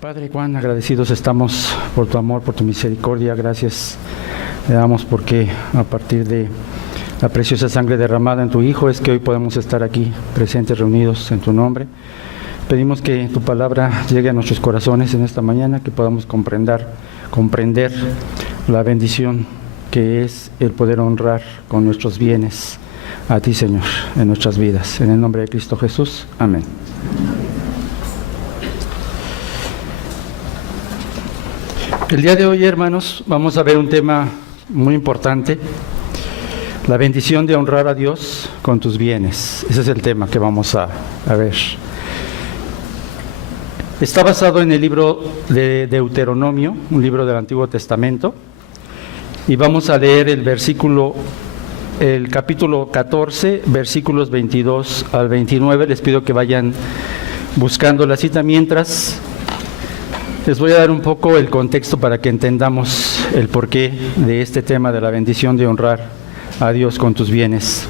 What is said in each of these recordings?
Padre, cuán agradecidos estamos por tu amor, por tu misericordia. Gracias le damos porque a partir de la preciosa sangre derramada en tu Hijo es que hoy podemos estar aquí presentes, reunidos en tu nombre. Pedimos que tu palabra llegue a nuestros corazones en esta mañana, que podamos comprender la bendición que es el poder honrar con nuestros bienes a ti, Señor, en nuestras vidas. En el nombre de Cristo Jesús. Amén. El día de hoy, hermanos, vamos a ver un tema muy importante, la bendición de honrar a Dios con tus bienes. Ese es el tema que vamos a ver. Está basado en el libro de Deuteronomio, un libro del Antiguo Testamento, y vamos a leer el capítulo 14, versículos 22 al 29. Les pido que vayan buscando la cita mientras. Les voy a dar un poco el contexto para que entendamos el porqué de este tema de la bendición de honrar a Dios con tus bienes.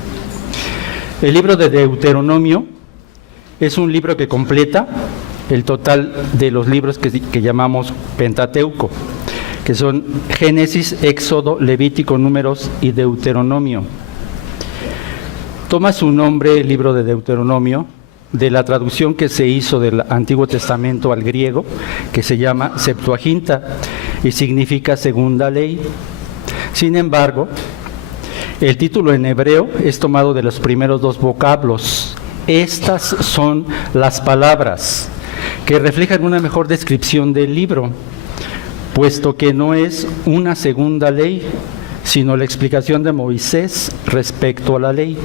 El libro de Deuteronomio es un libro que completa el total de los libros que llamamos Pentateuco, que son Génesis, Éxodo, Levítico, Números y Deuteronomio. Toma su nombre el libro de Deuteronomio de la traducción que se hizo del Antiguo Testamento al griego, que se llama Septuaginta y significa segunda ley. Sin embargo, el título en hebreo es tomado de los primeros dos vocablos. Estas son las palabras que reflejan una mejor descripción del libro, puesto que no es una segunda ley, sino la explicación de Moisés respecto a la ley.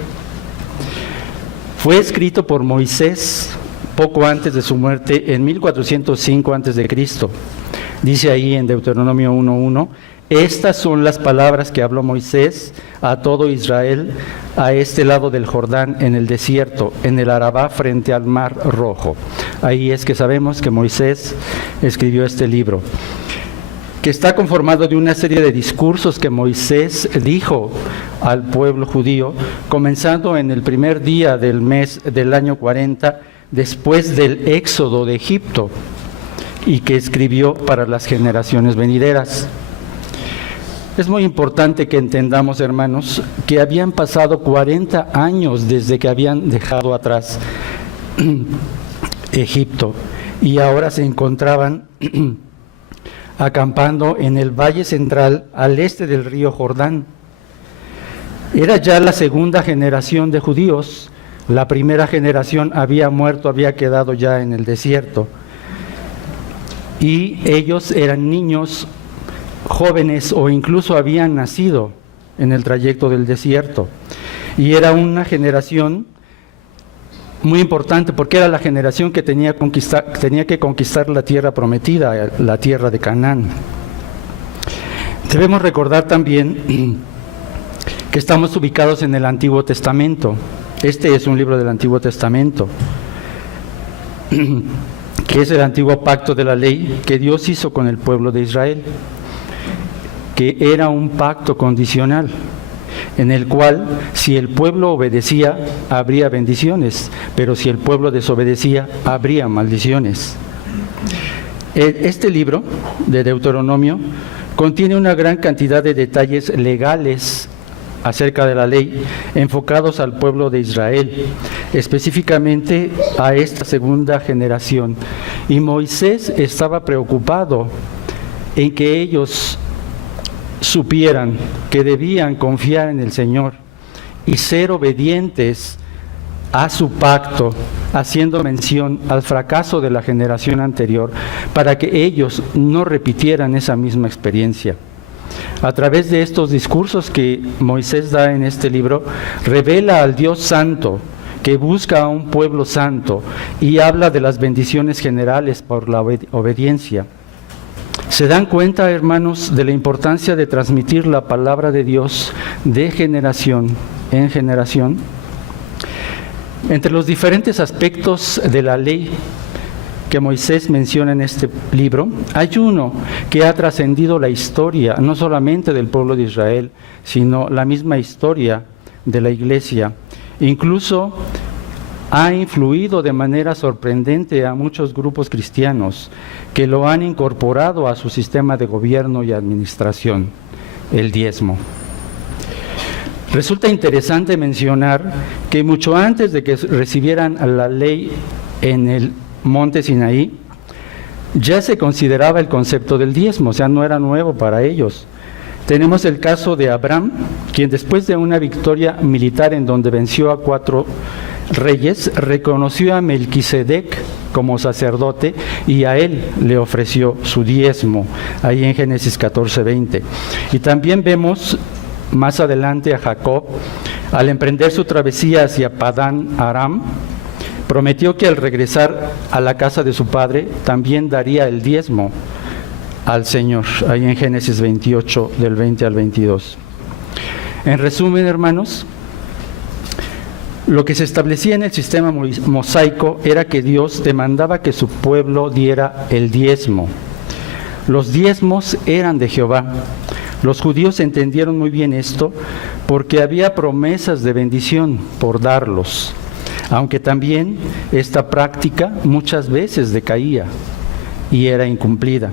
Fue escrito por Moisés poco antes de su muerte, en 1405 a.C. Dice ahí en Deuteronomio 1:1, estas son las palabras que habló Moisés a todo Israel a este lado del Jordán, en el desierto, en el Arabá, frente al Mar Rojo. Ahí es que sabemos que Moisés escribió este libro, que está conformado de una serie de discursos que Moisés dijo al pueblo judío, comenzando en el primer día del mes del año 40, después del éxodo de Egipto, y que escribió para las generaciones venideras. Es muy importante que entendamos, hermanos, que habían pasado 40 años desde que habían dejado atrás Egipto, y ahora se encontraban acampando en el valle central al este del río Jordán. Era ya la segunda generación de judíos. La primera generación había muerto, había quedado ya en el desierto. Y ellos eran niños, jóvenes o incluso habían nacido en el trayecto del desierto. Y era una generación muy importante porque era la generación que tenía que conquistar la tierra prometida, la tierra de Canaán. Debemos recordar también que estamos ubicados en el Antiguo Testamento. Este es un libro del Antiguo Testamento, que es el antiguo pacto de la ley que Dios hizo con el pueblo de Israel, que era un pacto condicional, en el cual si el pueblo obedecía, habría bendiciones, pero si el pueblo desobedecía, habría maldiciones. Este libro de Deuteronomio contiene una gran cantidad de detalles legales acerca de la ley, enfocados al pueblo de Israel, específicamente a esta segunda generación. Y Moisés estaba preocupado en que ellos supieran que debían confiar en el Señor y ser obedientes a su pacto, haciendo mención al fracaso de la generación anterior, para que ellos no repitieran esa misma experiencia. A través de estos discursos que Moisés da en este libro, revela al Dios santo, que busca a un pueblo santo, y habla de las bendiciones generales por la obediencia. ¿Se dan cuenta, hermanos, de la importancia de transmitir la palabra de Dios de generación en generación? Entre los diferentes aspectos de la ley que Moisés menciona en este libro, hay uno que ha trascendido la historia, no solamente del pueblo de Israel, sino la misma historia de la iglesia. Incluso ha influido de manera sorprendente a muchos grupos cristianos que lo han incorporado a su sistema de gobierno y administración, el diezmo. Resulta interesante mencionar que mucho antes de que recibieran la ley en el monte Sinaí, ya se consideraba el concepto del diezmo, o sea, no era nuevo para ellos. Tenemos el caso de Abraham, quien después de una victoria militar en donde venció a 4 reyes, reconoció a Melquisedec como sacerdote y a él le ofreció su diezmo, ahí en Génesis 14:20. Y también vemos más adelante a Jacob, al emprender su travesía hacia Padán Aram, prometió que al regresar a la casa de su padre también daría el diezmo al Señor, ahí en Génesis 28, del 20 al 22. En resumen, hermanos, lo que se establecía en el sistema mosaico era que Dios demandaba que su pueblo diera el diezmo. Los diezmos eran de Jehová. Los judíos entendieron muy bien esto porque había promesas de bendición por darlos, aunque también esta práctica muchas veces decaía y era incumplida.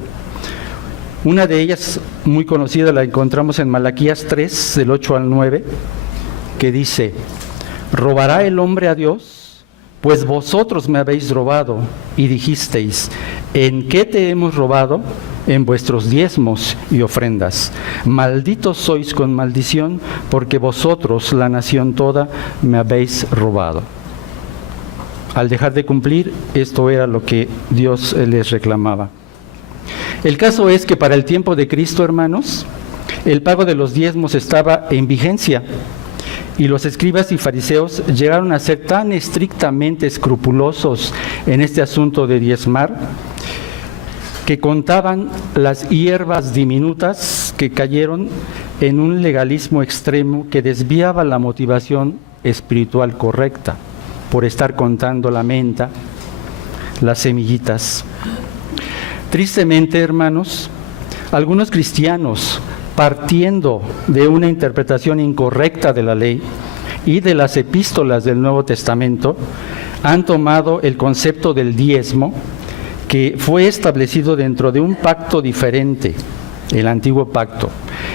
Una de ellas, muy conocida, la encontramos en Malaquías 3, del 8 al 9, que dice: ¿robará el hombre a Dios? Pues vosotros me habéis robado, y dijisteis: ¿en qué te hemos robado? En vuestros diezmos y ofrendas. Malditos sois con maldición, porque vosotros, la nación toda, me habéis robado. Al dejar de cumplir, esto era lo que Dios les reclamaba. El caso es que para el tiempo de Cristo, hermanos, el pago de los diezmos estaba en vigencia, y los escribas y fariseos llegaron a ser tan estrictamente escrupulosos en este asunto de diezmar, que contaban las hierbas diminutas que cayeron en un legalismo extremo que desviaba la motivación espiritual correcta por estar contando la menta, las semillitas. Tristemente, hermanos, algunos cristianos, partiendo de una interpretación incorrecta de la ley y de las epístolas del Nuevo Testamento, han tomado el concepto del diezmo, que fue establecido dentro de un pacto diferente, el antiguo pacto,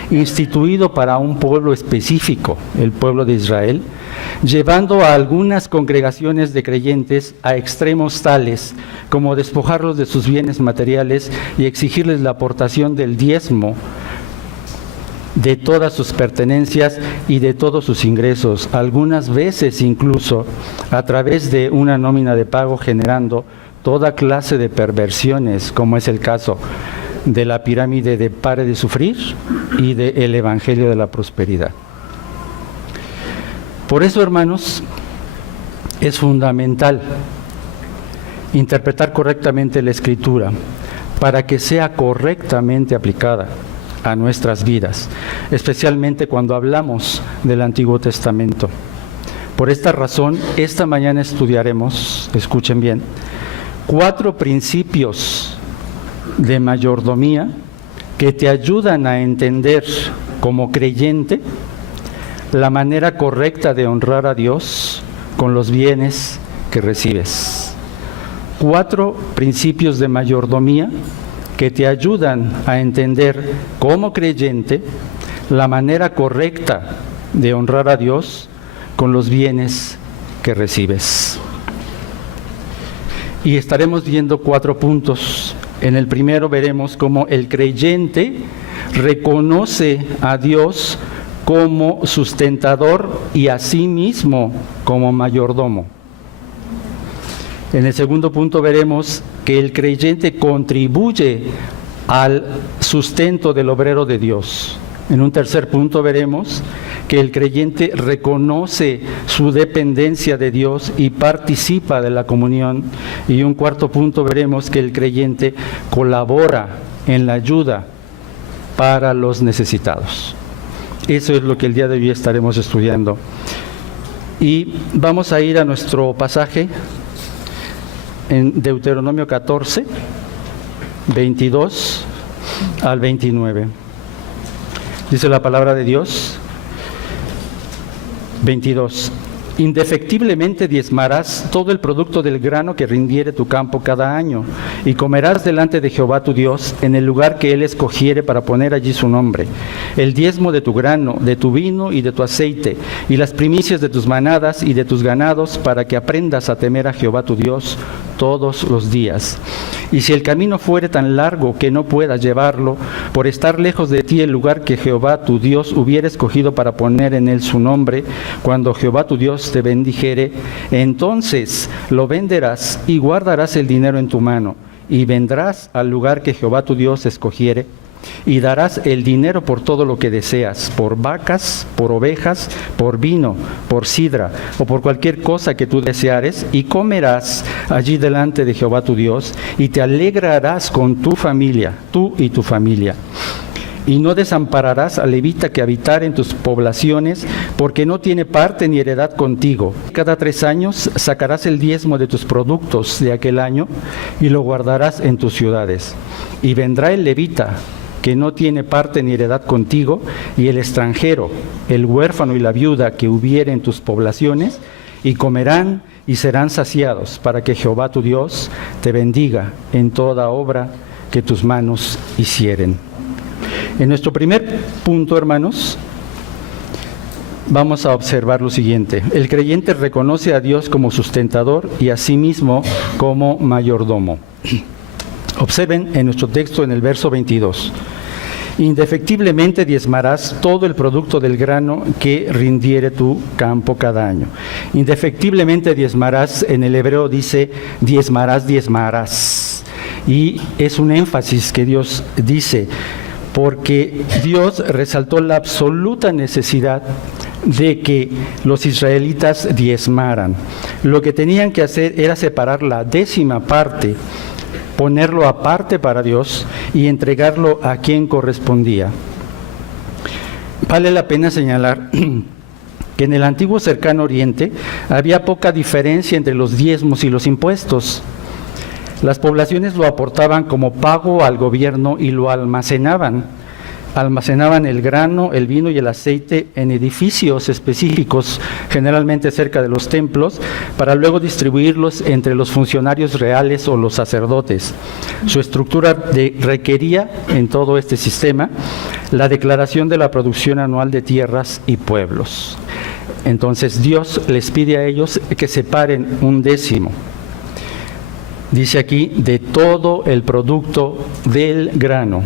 instituido para un pueblo específico, el pueblo de Israel, llevando a algunas congregaciones de creyentes a extremos tales como despojarlos de sus bienes materiales y exigirles la aportación del diezmo de todas sus pertenencias y de todos sus ingresos, algunas veces incluso a través de una nómina de pago, generando toda clase de perversiones, como es el caso de la pirámide de Pare de Sufrir y del Evangelio de la Prosperidad. Por eso, hermanos, es fundamental interpretar correctamente la Escritura para que sea correctamente aplicada a nuestras vidas, especialmente cuando hablamos del Antiguo Testamento. Por esta razón, esta mañana estudiaremos, escuchen bien, 4 principios de mayordomía que te ayudan a entender como creyente la manera correcta de honrar a Dios con los bienes que recibes. 4 principios de mayordomía que te ayudan a entender como creyente la manera correcta de honrar a Dios con los bienes que recibes. Y estaremos viendo 4 puntos. En el primero veremos cómo el creyente reconoce a Dios como sustentador y a sí mismo como mayordomo. En el segundo punto veremos que el creyente contribuye al sustento del obrero de Dios. En un tercer punto veremos que el creyente reconoce su dependencia de Dios y participa de la comunión. Y un cuarto punto veremos que el creyente colabora en la ayuda para los necesitados. Eso es lo que el día de hoy estaremos estudiando. Y vamos a ir a nuestro pasaje en Deuteronomio 14, 22 al 29. Dice la palabra de Dios, 22. Indefectiblemente diezmarás todo el producto del grano que rindiere tu campo cada año, y comerás delante de Jehová tu Dios en el lugar que Él escogiere para poner allí su nombre. El diezmo de tu grano, de tu vino y de tu aceite, y las primicias de tus manadas y de tus ganados, para que aprendas a temer a Jehová tu Dios todos los días. Y si el camino fuere tan largo que no puedas llevarlo, por estar lejos de ti el lugar que Jehová tu Dios hubiera escogido para poner en él su nombre, cuando Jehová tu Dios te bendijere, entonces lo venderás y guardarás el dinero en tu mano, y vendrás al lugar que Jehová tu Dios escogiere, y darás el dinero por todo lo que deseas, por vacas, por ovejas, por vino, por sidra, o por cualquier cosa que tú deseares, y comerás allí delante de Jehová tu Dios, y te alegrarás con tu familia, tú y tu familia. Y no desampararás al levita que habitare en tus poblaciones, porque no tiene parte ni heredad contigo. Cada 3 años sacarás el diezmo de tus productos de aquel año, y lo guardarás en tus ciudades. Y vendrá el levita, que no tiene parte ni heredad contigo, y el extranjero, el huérfano y la viuda que hubiere en tus poblaciones, y comerán y serán saciados, para que Jehová tu Dios te bendiga en toda obra que tus manos hicieren. En nuestro primer punto, hermanos, vamos a observar lo siguiente. El creyente reconoce a Dios como sustentador y a sí mismo como mayordomo. Observen en nuestro texto en el verso 22. Indefectiblemente diezmarás todo el producto del grano que rindiere tu campo cada año. Indefectiblemente diezmarás, en el hebreo dice diezmarás, diezmarás. Y es un énfasis que Dios dice, porque Dios resaltó la absoluta necesidad de que los israelitas diezmaran. Lo que tenían que hacer era separar la 10ª parte, ponerlo aparte para Dios y entregarlo a quien correspondía. Vale la pena señalar que en el antiguo cercano oriente había poca diferencia entre los diezmos y los impuestos. Las poblaciones lo aportaban como pago al gobierno y lo almacenaban. Almacenaban el grano, el vino y el aceite en edificios específicos, generalmente cerca de los templos, para luego distribuirlos entre los funcionarios reales o los sacerdotes. Su estructura requería, en todo este sistema, la declaración de la producción anual de tierras y pueblos. Entonces Dios les pide a ellos que separen un 10. Dice aquí, de todo el producto del grano.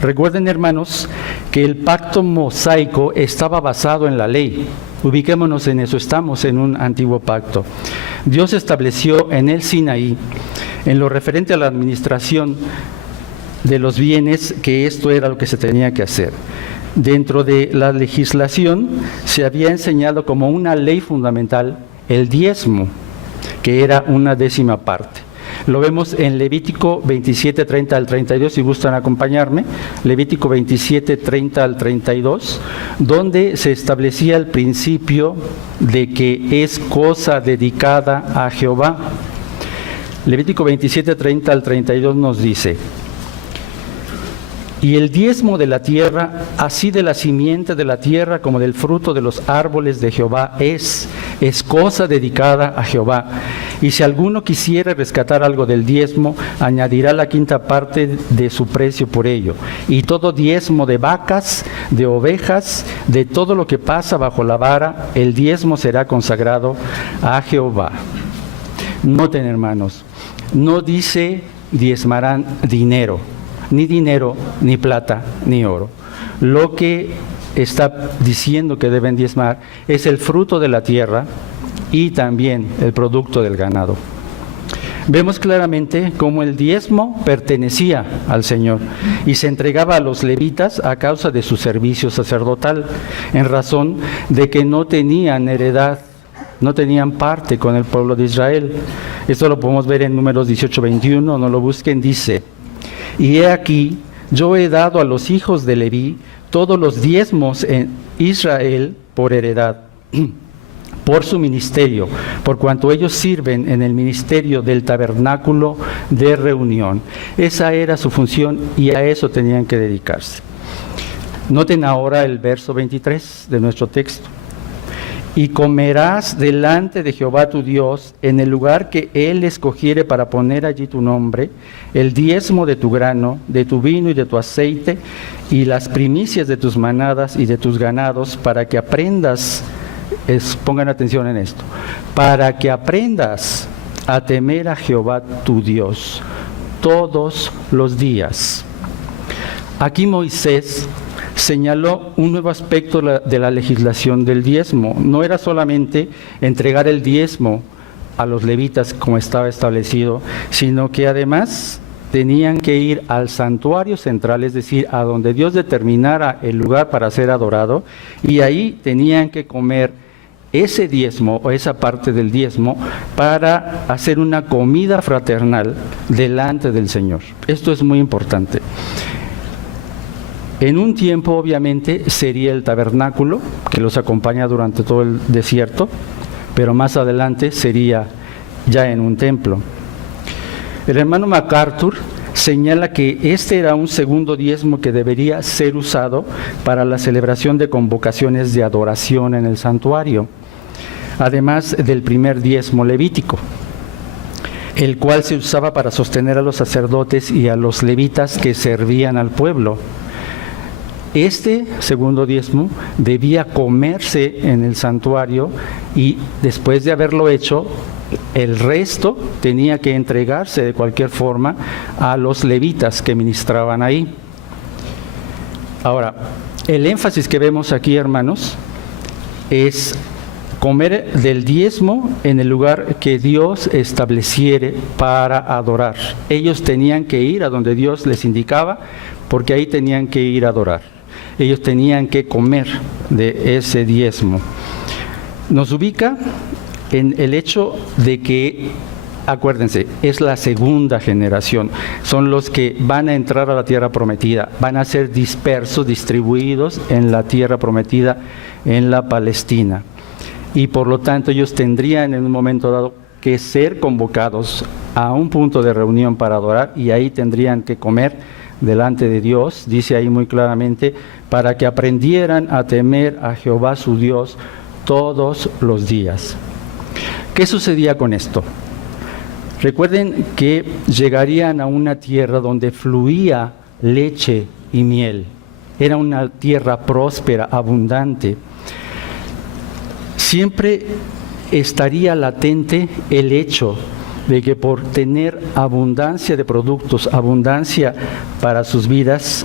Recuerden, hermanos, que el pacto mosaico estaba basado en la ley. Ubiquémonos en eso, estamos en un antiguo pacto. Dios estableció en el Sinaí, en lo referente a la administración de los bienes, que esto era lo que se tenía que hacer. Dentro de la legislación se había enseñado como una ley fundamental el diezmo, que era una 10ª parte. Lo vemos en Levítico 27, 30 al 32, si gustan acompañarme. Levítico 27, 30 al 32, donde se establecía el principio de que es cosa dedicada a Jehová. Levítico 27, 30 al 32 nos dice: y el diezmo de la tierra, así de la simiente de la tierra como del fruto de los árboles de Jehová, es cosa dedicada a Jehová. Y si alguno quisiera rescatar algo del diezmo, añadirá la 5ª parte de su precio por ello. Y todo diezmo de vacas, de ovejas, de todo lo que pasa bajo la vara, el diezmo será consagrado a Jehová. Noten, hermanos, no dice diezmarán dinero, ni plata, ni oro. Lo que está diciendo que deben diezmar es el fruto de la tierra y también el producto del ganado. Vemos claramente cómo el diezmo pertenecía al Señor y se entregaba a los levitas a causa de su servicio sacerdotal, en razón de que no tenían heredad, no tenían parte con el pueblo de Israel. Esto lo podemos ver en Números 18, 21, no lo busquen, dice: y he aquí, yo he dado a los hijos de Leví todos los diezmos en Israel por heredad, por su ministerio, por cuanto ellos sirven en el ministerio del tabernáculo de reunión. Esa era su función y a eso tenían que dedicarse. Noten ahora el verso 23 de nuestro texto. y comerás delante de Jehová tu Dios en el lugar que Él escogiere para poner allí tu nombre, el diezmo de tu grano, de tu vino y de tu aceite, y las primicias de tus manadas y de tus ganados, para que aprendas, pongan atención en esto, para que aprendas a temer a Jehová tu Dios todos los días. Aquí Moisés señaló un nuevo aspecto de la legislación del diezmo. No era solamente entregar el diezmo a los levitas como estaba establecido, sino que además tenían que ir al santuario central, es decir, a donde Dios determinara el lugar para ser adorado, y ahí tenían que comer ese diezmo o esa parte del diezmo para hacer una comida fraternal delante del Señor. Esto es muy importante. En un tiempo, obviamente, sería el tabernáculo que los acompaña durante todo el desierto, pero más adelante sería ya en un templo. El hermano MacArthur señala que este era un segundo diezmo que debería ser usado para la celebración de convocaciones de adoración en el santuario, además del primer diezmo levítico, el cual se usaba para sostener a los sacerdotes y a los levitas que servían al pueblo. Este segundo diezmo debía comerse en el santuario y después de haberlo hecho, el resto tenía que entregarse de cualquier forma a los levitas que ministraban ahí. Ahora, el énfasis que vemos aquí, hermanos, es comer del diezmo en el lugar que Dios estableciere para adorar. Ellos tenían que ir a donde Dios les indicaba, porque ahí tenían que ir a adorar. Ellos tenían que comer de ese diezmo. Nos ubica en el hecho de que, acuérdense, es la segunda generación. Son los que van a entrar a la tierra prometida, van a ser dispersos, distribuidos en la tierra prometida, en la Palestina. Y por lo tanto ellos tendrían en un momento dado que ser convocados a un punto de reunión para adorar, y ahí tendrían que comer delante de Dios, dice ahí muy claramente, para que aprendieran a temer a Jehová su Dios todos los días. ¿Qué sucedía con esto? Recuerden que llegarían a una tierra donde fluía leche y miel. Era una tierra próspera, abundante. Siempre estaría latente el hecho de que por tener abundancia de productos, abundancia para sus vidas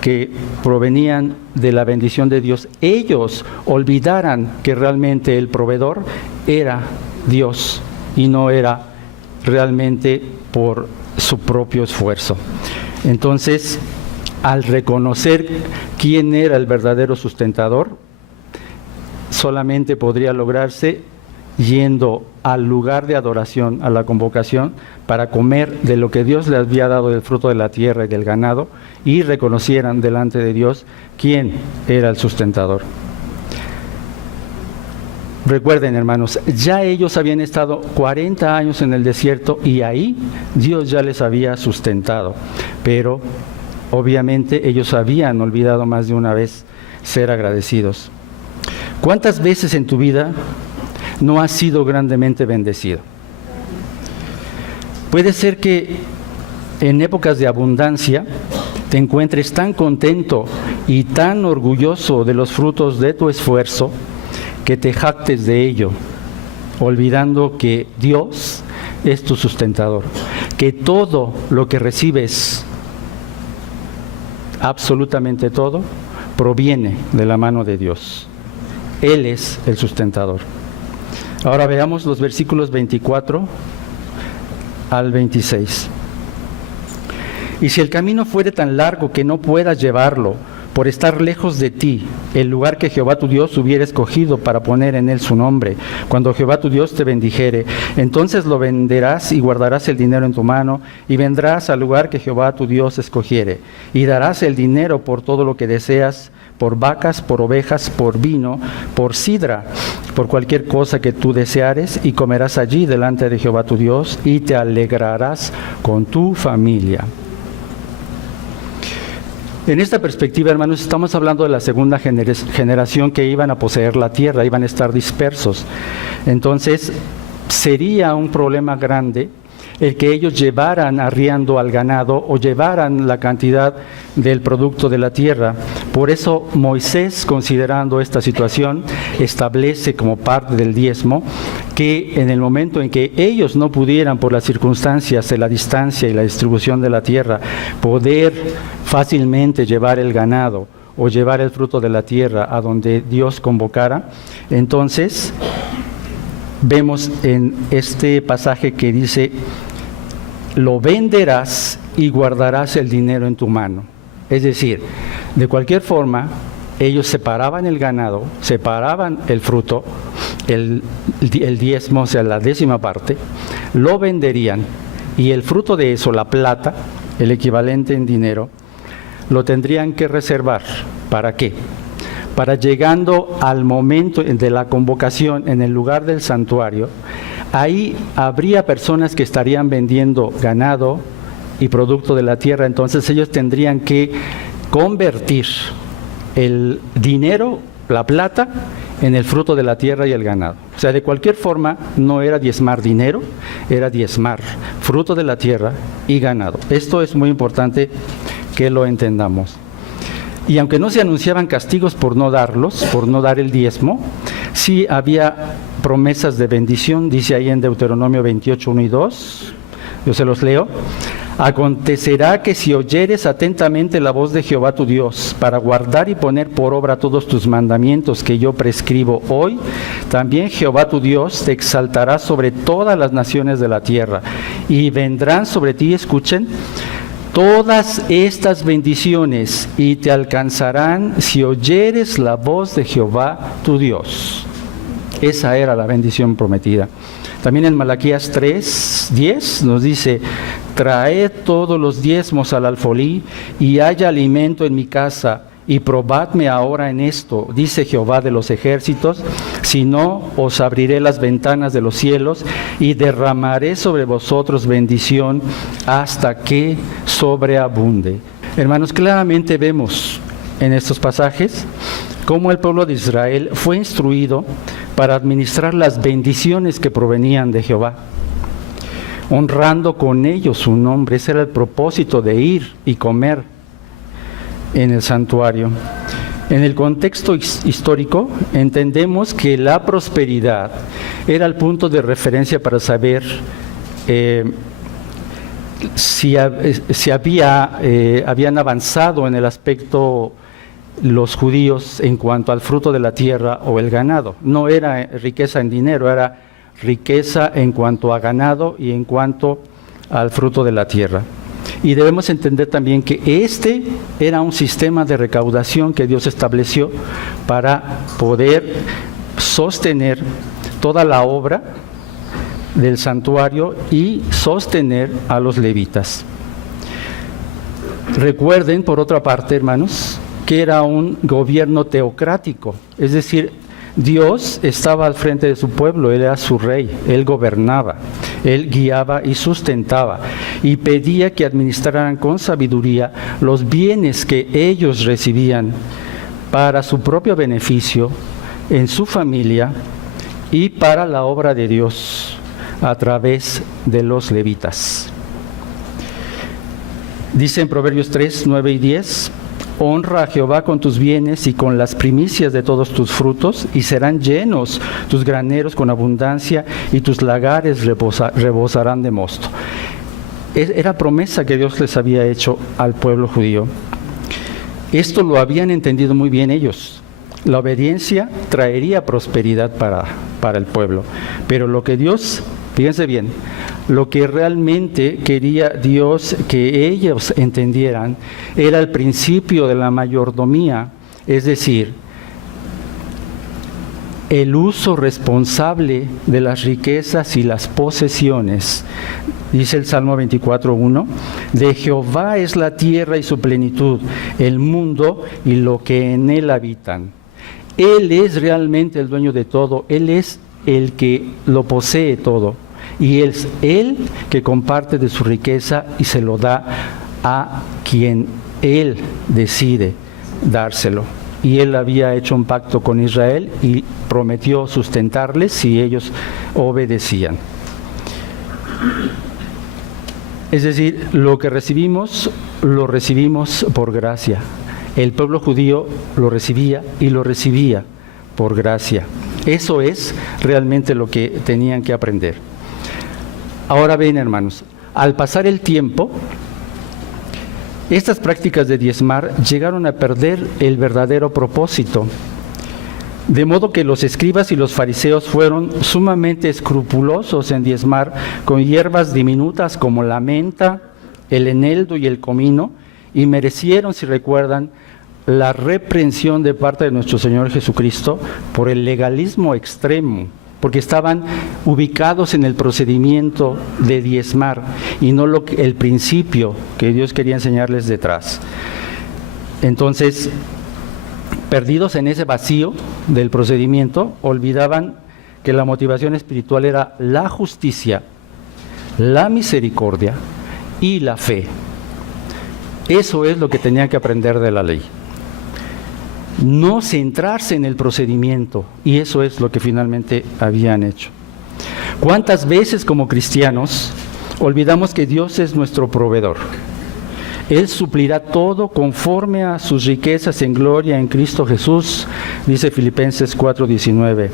que provenían de la bendición de Dios, ellos olvidaran que realmente el proveedor era Dios y no era realmente por su propio esfuerzo. Entonces, al reconocer quién era el verdadero sustentador, solamente podría lograrse yendo al lugar de adoración, a la convocación, para comer de lo que Dios les había dado del fruto de la tierra y del ganado, y reconocieran delante de Dios quién era el sustentador. Recuerden, hermanos, ya ellos habían estado 40 años en el desierto y ahí Dios ya les había sustentado, pero obviamente ellos habían olvidado más de una vez ser agradecidos. ¿Cuántas veces en tu vida no has sido grandemente bendecido? Puede ser que en épocas de abundancia te encuentres tan contento y tan orgulloso de los frutos de tu esfuerzo que te jactes de ello, olvidando que Dios es tu sustentador, que todo lo que recibes, absolutamente todo, proviene de la mano de Dios. Él es el sustentador. Ahora veamos los versículos 24 al 26. Y si el camino fuere tan largo que no puedas llevarlo, por estar lejos de ti, el lugar que Jehová tu Dios hubiera escogido para poner en él su nombre, cuando Jehová tu Dios te bendijere, entonces lo venderás y guardarás el dinero en tu mano, y vendrás al lugar que Jehová tu Dios escogiere, y darás el dinero por todo lo que deseas, por vacas, por ovejas, por vino, por sidra, por cualquier cosa que tú deseares, y comerás allí delante de Jehová tu Dios, y te alegrarás con tu familia. En esta perspectiva, hermanos, estamos hablando de la segunda generación que iban a poseer la tierra, iban a estar dispersos. Entonces, sería un problema grande el que ellos llevaran arriendo al ganado o llevaran la cantidad del producto de la tierra. Por eso Moisés, considerando esta situación, establece como parte del diezmo que en el momento en que ellos no pudieran, por las circunstancias de la distancia y la distribución de la tierra, poder fácilmente llevar el ganado o llevar el fruto de la tierra a donde Dios convocara, entonces vemos en este pasaje que dice: lo venderás y guardarás el dinero en tu mano. Es decir, de cualquier forma, ellos separaban el ganado, separaban el fruto, el diezmo, o sea, la 10ª parte, lo venderían, y el fruto de eso, la plata, el equivalente en dinero, lo tendrían que reservar. ¿Para qué? Para, llegando al momento de la convocación en el lugar del santuario, ahí habría personas que estarían vendiendo ganado y producto de la tierra. Entonces ellos tendrían que convertir el dinero, la plata, en el fruto de la tierra y el ganado. O sea, de cualquier forma, no era diezmar dinero, era diezmar fruto de la tierra y ganado. Esto es muy importante que lo entendamos. Y aunque no se anunciaban castigos por no darlos, por no dar el diezmo, sí había promesas de bendición. Dice ahí en Deuteronomio 28, 1 y 2, yo se los leo: acontecerá que si oyeres atentamente la voz de Jehová tu Dios, para guardar y poner por obra todos tus mandamientos que yo prescribo hoy, también Jehová tu Dios te exaltará sobre todas las naciones de la tierra, y vendrán sobre ti, escuchen, todas estas bendiciones, y te alcanzarán si oyeres la voz de Jehová tu Dios. Esa era la bendición prometida. También en Malaquías 3:10 nos dice: traed todos los diezmos al alfolí, y haya alimento en mi casa, y probadme ahora en esto, dice Jehová de los ejércitos, si no, os abriré las ventanas de los cielos, y derramaré sobre vosotros bendición hasta que sobreabunde. Hermanos, claramente vemos en estos pasajes cómo el pueblo de Israel fue instruido para administrar las bendiciones que provenían de Jehová, honrando con ellos su nombre. Ese era el propósito de ir y comer en el santuario. En el contexto histórico, entendemos que la prosperidad era el punto de referencia para saber si habían avanzado en el aspecto los judíos en cuanto al fruto de la tierra o el ganado. No era riqueza en dinero, era riqueza en cuanto a ganado y en cuanto al fruto de la tierra. Y debemos entender también que este era un sistema de recaudación que Dios estableció para poder sostener toda la obra del santuario y sostener a los levitas. Recuerden, por otra parte, hermanos, que era un gobierno teocrático, es decir, Dios estaba al frente de su pueblo, Él era su rey, Él gobernaba, Él guiaba y sustentaba, y pedía que administraran con sabiduría los bienes que ellos recibían para su propio beneficio, en su familia y para la obra de Dios a través de los levitas. Dice en Proverbios 3, 9 y 10: honra a Jehová con tus bienes y con las primicias de todos tus frutos, y serán llenos tus graneros con abundancia, y tus lagares rebosarán de mosto. Era promesa que Dios les había hecho al pueblo judío. Esto lo habían entendido muy bien ellos. La obediencia traería prosperidad para el pueblo. Pero lo que Dios, fíjense bien, lo que realmente quería Dios que ellos entendieran era el principio de la mayordomía, es decir, el uso responsable de las riquezas y las posesiones. Dice el Salmo 24:1, de Jehová es la tierra y su plenitud, el mundo y lo que en él habitan. Él es realmente el dueño de todo, Él es el que lo posee todo, y es Él que comparte de su riqueza y se lo da a quien Él decide dárselo. Y Él había hecho un pacto con Israel y prometió sustentarles si ellos obedecían. Es decir, lo que recibimos, lo recibimos por gracia. El pueblo judío lo recibía y lo recibía por gracia. Eso es realmente lo que tenían que aprender. Ahora ven, hermanos, al pasar el tiempo, estas prácticas de diezmar llegaron a perder el verdadero propósito, de modo que los escribas y los fariseos fueron sumamente escrupulosos en diezmar con hierbas diminutas como la menta, el eneldo y el comino, y merecieron, si recuerdan, la reprensión de parte de nuestro Señor Jesucristo por el legalismo extremo, porque estaban ubicados en el procedimiento de diezmar y no el principio que Dios quería enseñarles detrás. Entonces, perdidos en ese vacío del procedimiento, olvidaban que la motivación espiritual era la justicia, la misericordia y la fe. Eso es lo que tenían que aprender de la ley. No centrarse en el procedimiento, y eso es lo que finalmente habían hecho. ¿Cuántas veces como cristianos olvidamos que Dios es nuestro proveedor? Él suplirá todo conforme a sus riquezas en gloria en Cristo Jesús, dice Filipenses 4:19.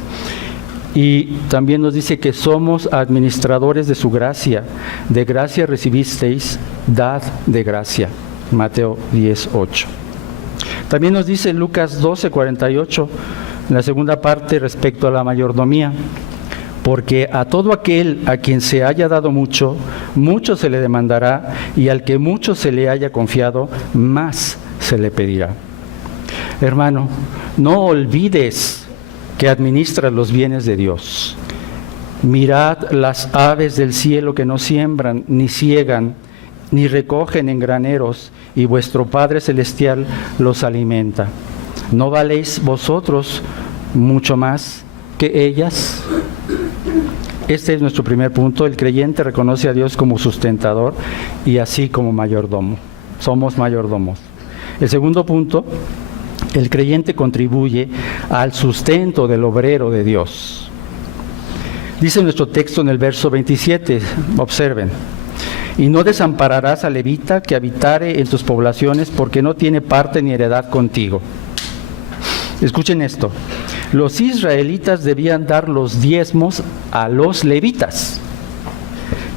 Y también nos dice que somos administradores de su gracia. De gracia recibisteis, dad de gracia. Mateo 10:8. También nos dice Lucas 12:48, en la segunda parte respecto a la mayordomía. Porque a todo aquel a quien se haya dado mucho, mucho se le demandará, y al que mucho se le haya confiado, más se le pedirá. Hermano, no olvides que administras los bienes de Dios. Mirad las aves del cielo que no siembran, ni siegan, ni recogen en graneros, y vuestro Padre Celestial los alimenta. ¿No valéis vosotros mucho más que ellas? Este es nuestro primer punto. El creyente reconoce a Dios como sustentador y así como mayordomo. Somos mayordomos. El segundo punto, el creyente contribuye al sustento del obrero de Dios. Dice nuestro texto en el verso 27, observen: y no desampararás al levita que habitare en tus poblaciones, porque no tiene parte ni heredad contigo. Escuchen esto. Los israelitas debían dar los diezmos a los levitas,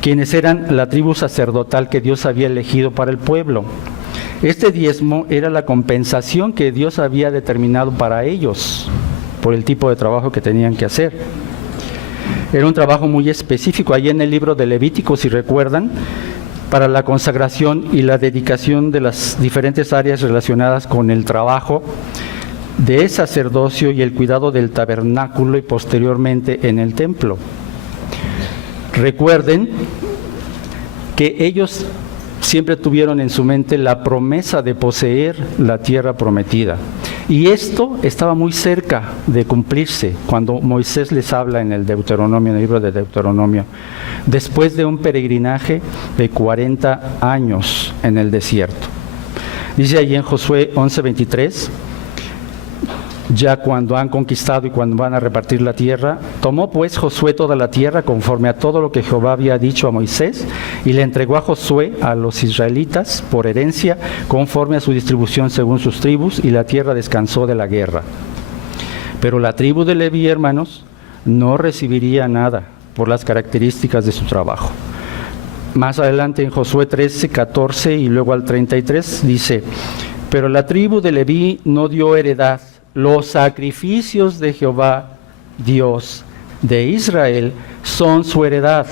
quienes eran la tribu sacerdotal que Dios había elegido para el pueblo. Este diezmo era la compensación que Dios había determinado para ellos por el tipo de trabajo que tenían que hacer. Era un trabajo muy específico. Allí en el libro de Levítico, si recuerdan, para la consagración y la dedicación de las diferentes áreas relacionadas con el trabajo de sacerdocio y el cuidado del tabernáculo y posteriormente en el templo. Recuerden que ellos siempre tuvieron en su mente la promesa de poseer la tierra prometida. Y esto estaba muy cerca de cumplirse cuando Moisés les habla en el Deuteronomio, en el libro de Deuteronomio, después de un peregrinaje de 40 años en el desierto. Dice allí en Josué 11:23, ya cuando han conquistado y cuando van a repartir la tierra, tomó pues Josué toda la tierra conforme a todo lo que Jehová había dicho a Moisés, y le entregó a Josué a los israelitas por herencia conforme a su distribución según sus tribus, y la tierra descansó de la guerra. Pero la tribu de Leví, hermanos, no recibiría nada por las características de su trabajo. Más adelante en Josué 13:14 y luego al 33 dice: pero la tribu de Leví no dio heredad. Los sacrificios de Jehová, Dios de Israel, son su heredad,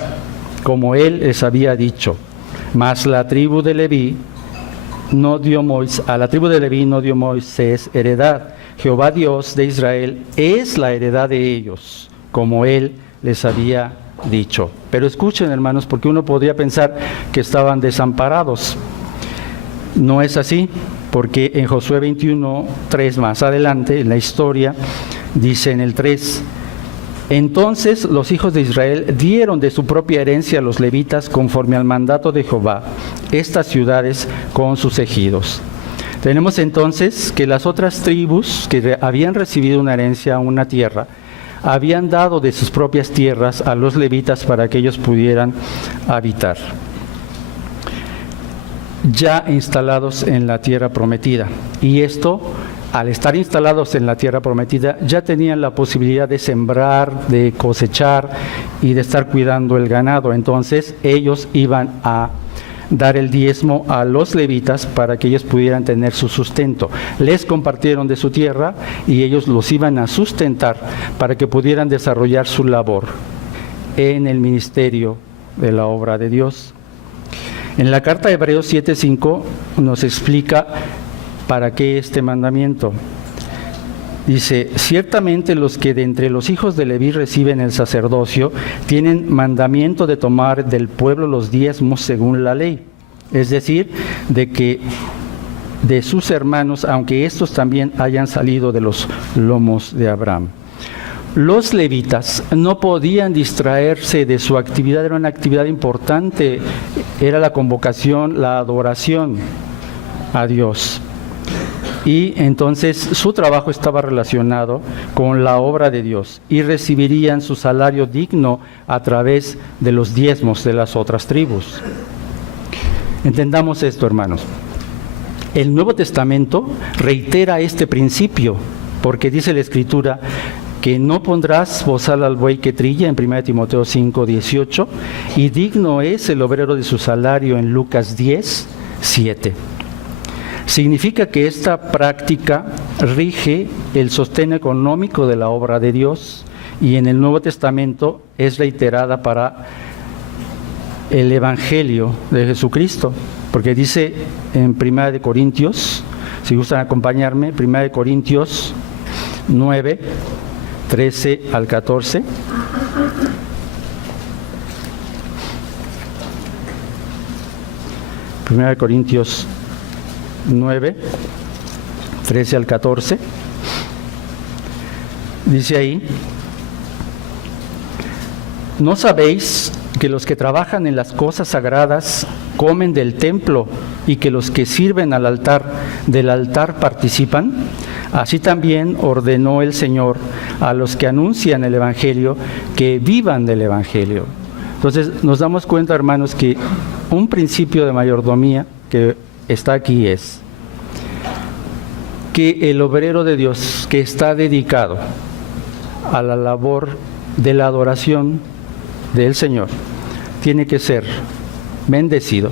como él les había dicho. Mas la tribu de Leví no dio a la tribu de Leví no dio Moisés heredad. Jehová, Dios de Israel, es la heredad de ellos, como él les había dicho. Pero escuchen, hermanos, porque uno podría pensar que estaban desamparados. No es así. Porque en Josué 21:3 más adelante, en la historia, dice en el 3, entonces los hijos de Israel dieron de su propia herencia a los levitas conforme al mandato de Jehová, estas ciudades con sus ejidos. Tenemos entonces que las otras tribus que habían recibido una herencia, una tierra, habían dado de sus propias tierras a los levitas para que ellos pudieran habitar, ya instalados en la tierra prometida. Y esto, al estar instalados en la tierra prometida, ya tenían la posibilidad de sembrar, de cosechar y de estar cuidando el ganado. Entonces ellos iban a dar el diezmo a los levitas para que ellos pudieran tener su sustento. Les compartieron de su tierra y ellos los iban a sustentar para que pudieran desarrollar su labor en el ministerio de la obra de Dios. En la carta de Hebreos 7:5 nos explica para qué este mandamiento. Dice: ciertamente los que de entre los hijos de Leví reciben el sacerdocio tienen mandamiento de tomar del pueblo los diezmos según la ley, es decir, de que de sus hermanos, aunque estos también hayan salido de los lomos de Abraham. Los levitas no podían distraerse de su actividad, era una actividad importante, era la convocación, la adoración a Dios. Y entonces su trabajo estaba relacionado con la obra de Dios y recibirían su salario digno a través de los diezmos de las otras tribus. Entendamos esto, hermanos. El Nuevo Testamento reitera este principio, porque dice la Escritura que no pondrás bozal al buey que trilla, en 1 Timoteo 5:18, y digno es el obrero de su salario, en Lucas 10:7. Significa que esta práctica rige el sostén económico de la obra de Dios y en el Nuevo Testamento es reiterada para el Evangelio de Jesucristo, porque dice en 1 Corintios, si gustan acompañarme, 1 Corintios 9, 13 al 14. Primera de Corintios 9, 13 al 14. Dice ahí: ¿no sabéis que los que trabajan en las cosas sagradas comen del templo y que los que sirven al altar del altar participan? Así también ordenó el Señor a los que anuncian el Evangelio que vivan del Evangelio. Entonces nos damos cuenta, hermanos, que un principio de mayordomía que está aquí es que el obrero de Dios que está dedicado a la labor de la adoración del Señor tiene que ser bendecido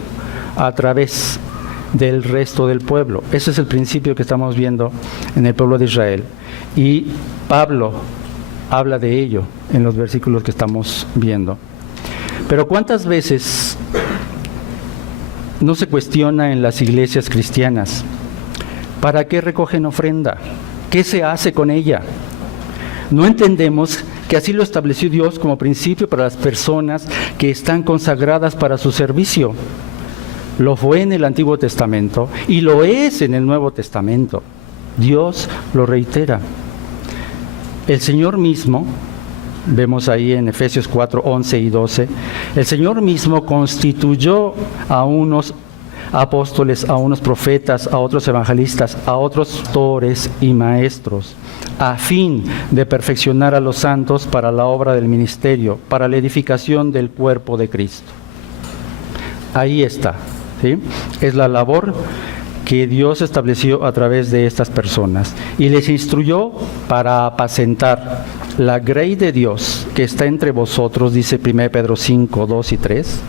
a través del resto del pueblo. Ese es el principio que estamos viendo en el pueblo de Israel. Y Pablo habla de ello en los versículos que estamos viendo. Pero ¿cuántas veces no se cuestiona en las iglesias cristianas para qué recogen ofrenda? ¿Qué se hace con ella? No entendemos que así lo estableció Dios como principio para las personas que están consagradas para su servicio. Lo fue en el Antiguo Testamento y lo es en el Nuevo Testamento. Dios lo reitera. El Señor mismo, vemos ahí en Efesios 4, 11 y 12, el Señor mismo constituyó a unos apóstoles, a unos profetas, a otros evangelistas, a otros pastores y maestros, a fin de perfeccionar a los santos para la obra del ministerio, para la edificación del cuerpo de Cristo. Ahí está, ¿sí? Es la labor que Dios estableció a través de estas personas y les instruyó para apacentar la grey de Dios que está entre vosotros, dice 1 Pedro 5, 2 y 3,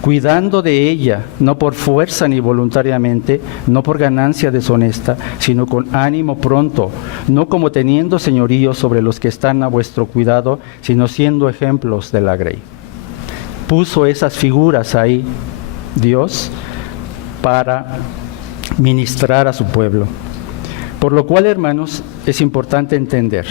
cuidando de ella, no por fuerza ni voluntariamente, no por ganancia deshonesta, sino con ánimo pronto, no como teniendo señorío sobre los que están a vuestro cuidado, sino siendo ejemplos de la grey. Puso esas figuras ahí Dios para ministrar a su pueblo. Por lo cual, hermanos, es importante entender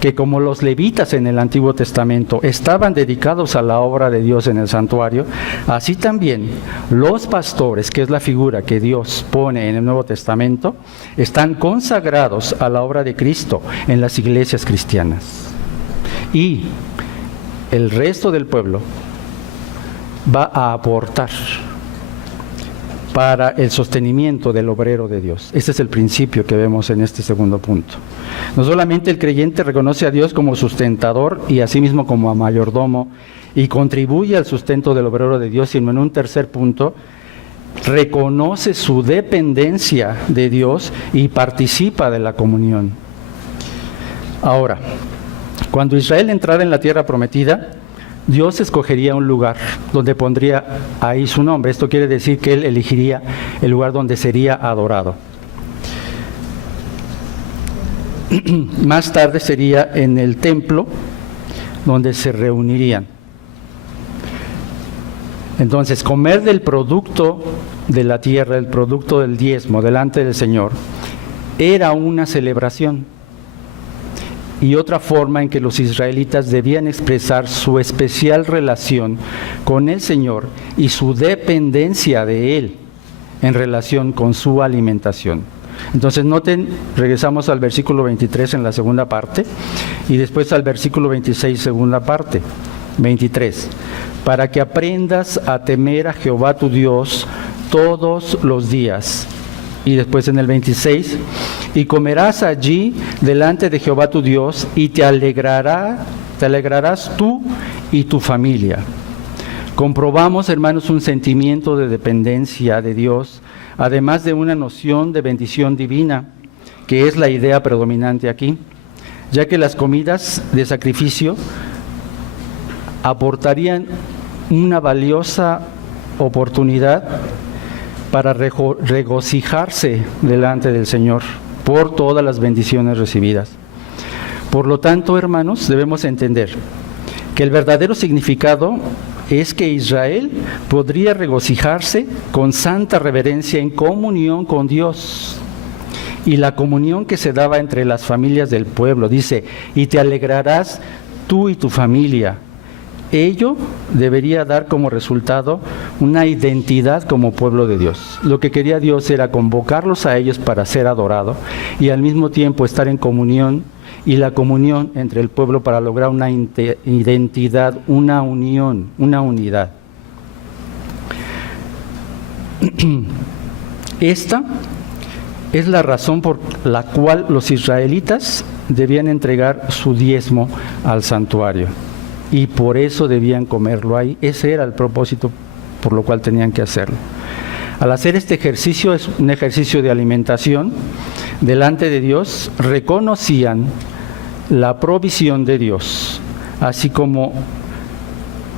que como los levitas en el Antiguo Testamento estaban dedicados a la obra de Dios en el santuario, así también los pastores, que es la figura que Dios pone en el Nuevo Testamento, están consagrados a la obra de Cristo en las iglesias cristianas. Y el resto del pueblo va a aportar para el sostenimiento del obrero de Dios. Ese es el principio que vemos en este segundo punto. No solamente el creyente reconoce a Dios como sustentador y asimismo como a mayordomo y contribuye al sustento del obrero de Dios, sino en un tercer punto, reconoce su dependencia de Dios y participa de la comunión. Ahora, cuando Israel entrara en la tierra prometida, Dios escogería un lugar donde pondría ahí su nombre. Esto quiere decir que Él elegiría el lugar donde sería adorado. Más tarde sería en el templo donde se reunirían. Entonces, comer del producto de la tierra, el producto del diezmo delante del Señor, era una celebración y otra forma en que los israelitas debían expresar su especial relación con el Señor y su dependencia de Él en relación con su alimentación. Entonces noten, regresamos al versículo 23 en la segunda parte y después al versículo 26 segunda parte. 23. Para que aprendas a temer a Jehová tu Dios todos los días. Y después en el 26, y comerás allí delante de Jehová tu Dios y te alegrarás tú y tu familia. Comprobamos, hermanos, un sentimiento de dependencia de Dios, además de una noción de bendición divina, que es la idea predominante aquí, ya que las comidas de sacrificio aportarían una valiosa oportunidad para regocijarse delante del Señor por todas las bendiciones recibidas. Por lo tanto, hermanos, debemos entender que el verdadero significado es que Israel podría regocijarse con santa reverencia en comunión con Dios. Y la comunión que se daba entre las familias del pueblo, dice, y te alegrarás tú y tu familia. Ello debería dar como resultado una identidad como pueblo de Dios. Lo que quería Dios era convocarlos a ellos para ser adorado y al mismo tiempo estar en comunión, y la comunión entre el pueblo para lograr una identidad, una unión, una unidad. Esta es la razón por la cual los israelitas debían entregar su diezmo al santuario. Y por eso debían comerlo ahí. Ese era el propósito por lo cual tenían que hacerlo. Al hacer este ejercicio, es un ejercicio de alimentación delante de Dios, reconocían la provisión de Dios, así como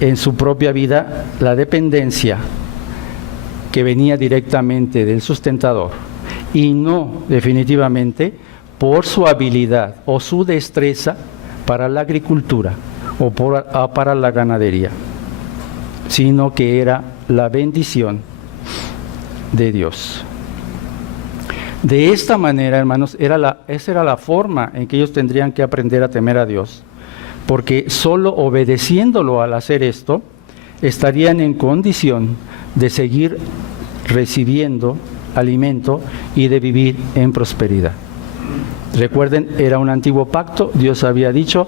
en su propia vida la dependencia que venía directamente del sustentador y no definitivamente por su habilidad o su destreza para la agricultura o para la ganadería, sino que era la bendición de Dios. De esta manera, hermanos, esa era la forma en que ellos tendrían que aprender a temer a Dios, porque solo obedeciéndolo al hacer esto, estarían en condición de seguir recibiendo alimento y de vivir en prosperidad. Recuerden, era un antiguo pacto. Dios había dicho,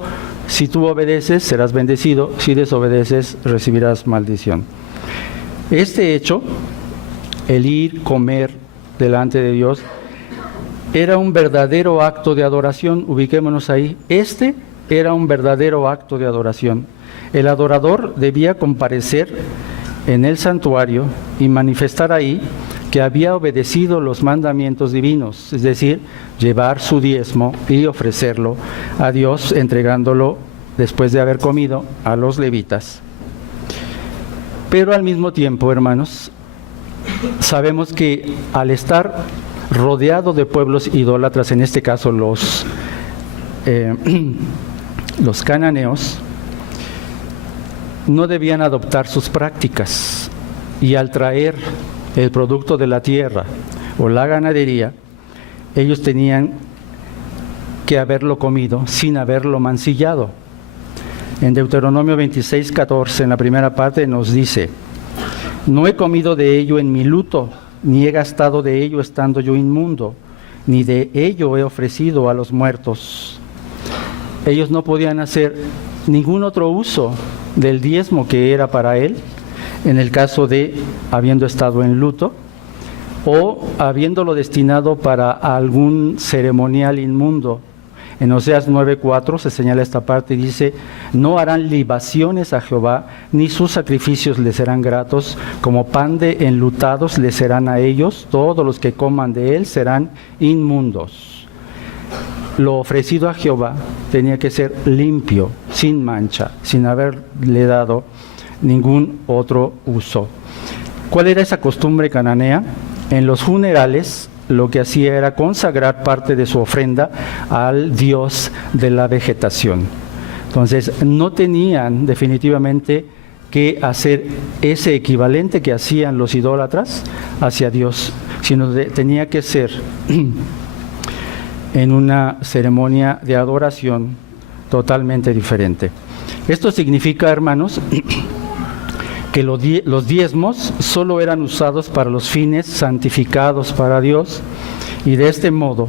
si tú obedeces serás bendecido, si desobedeces recibirás maldición. Este hecho, el ir, comer delante de Dios, era un verdadero acto de adoración. Ubiquémonos ahí. Este era un verdadero acto de adoración. El adorador debía comparecer en el santuario y manifestar ahí que había obedecido los mandamientos divinos, es decir, llevar su diezmo y ofrecerlo a Dios, entregándolo después de haber comido a los levitas. Pero al mismo tiempo, hermanos, sabemos que al estar rodeado de pueblos idólatras, en este caso los cananeos, no debían adoptar sus prácticas, y al traer el producto de la tierra o la ganadería, ellos tenían que haberlo comido sin haberlo mancillado. En Deuteronomio 26:14, en la primera parte, nos dice: no he comido de ello en mi luto, ni he gastado de ello estando yo inmundo, ni de ello he ofrecido a los muertos. Ellos no podían hacer ningún otro uso del diezmo que era para él, en el caso de habiendo estado en luto, o habiéndolo destinado para algún ceremonial inmundo. En Oseas 9:4 se señala esta parte y dice: no harán libaciones a Jehová, ni sus sacrificios les serán gratos, como pan de enlutados les serán a ellos, todos los que coman de él serán inmundos. Lo ofrecido a Jehová tenía que ser limpio, sin mancha, sin haberle dado ningún otro uso. ¿Cuál era esa costumbre cananea? En los funerales lo que hacía era consagrar parte de su ofrenda al dios de la vegetación. Entonces, no tenían definitivamente que hacer ese equivalente que hacían los idólatras hacia Dios, sino tenía que ser en una ceremonia de adoración totalmente diferente. Esto significa, hermanos, que los diezmos solo eran usados para los fines santificados para Dios, y de este modo,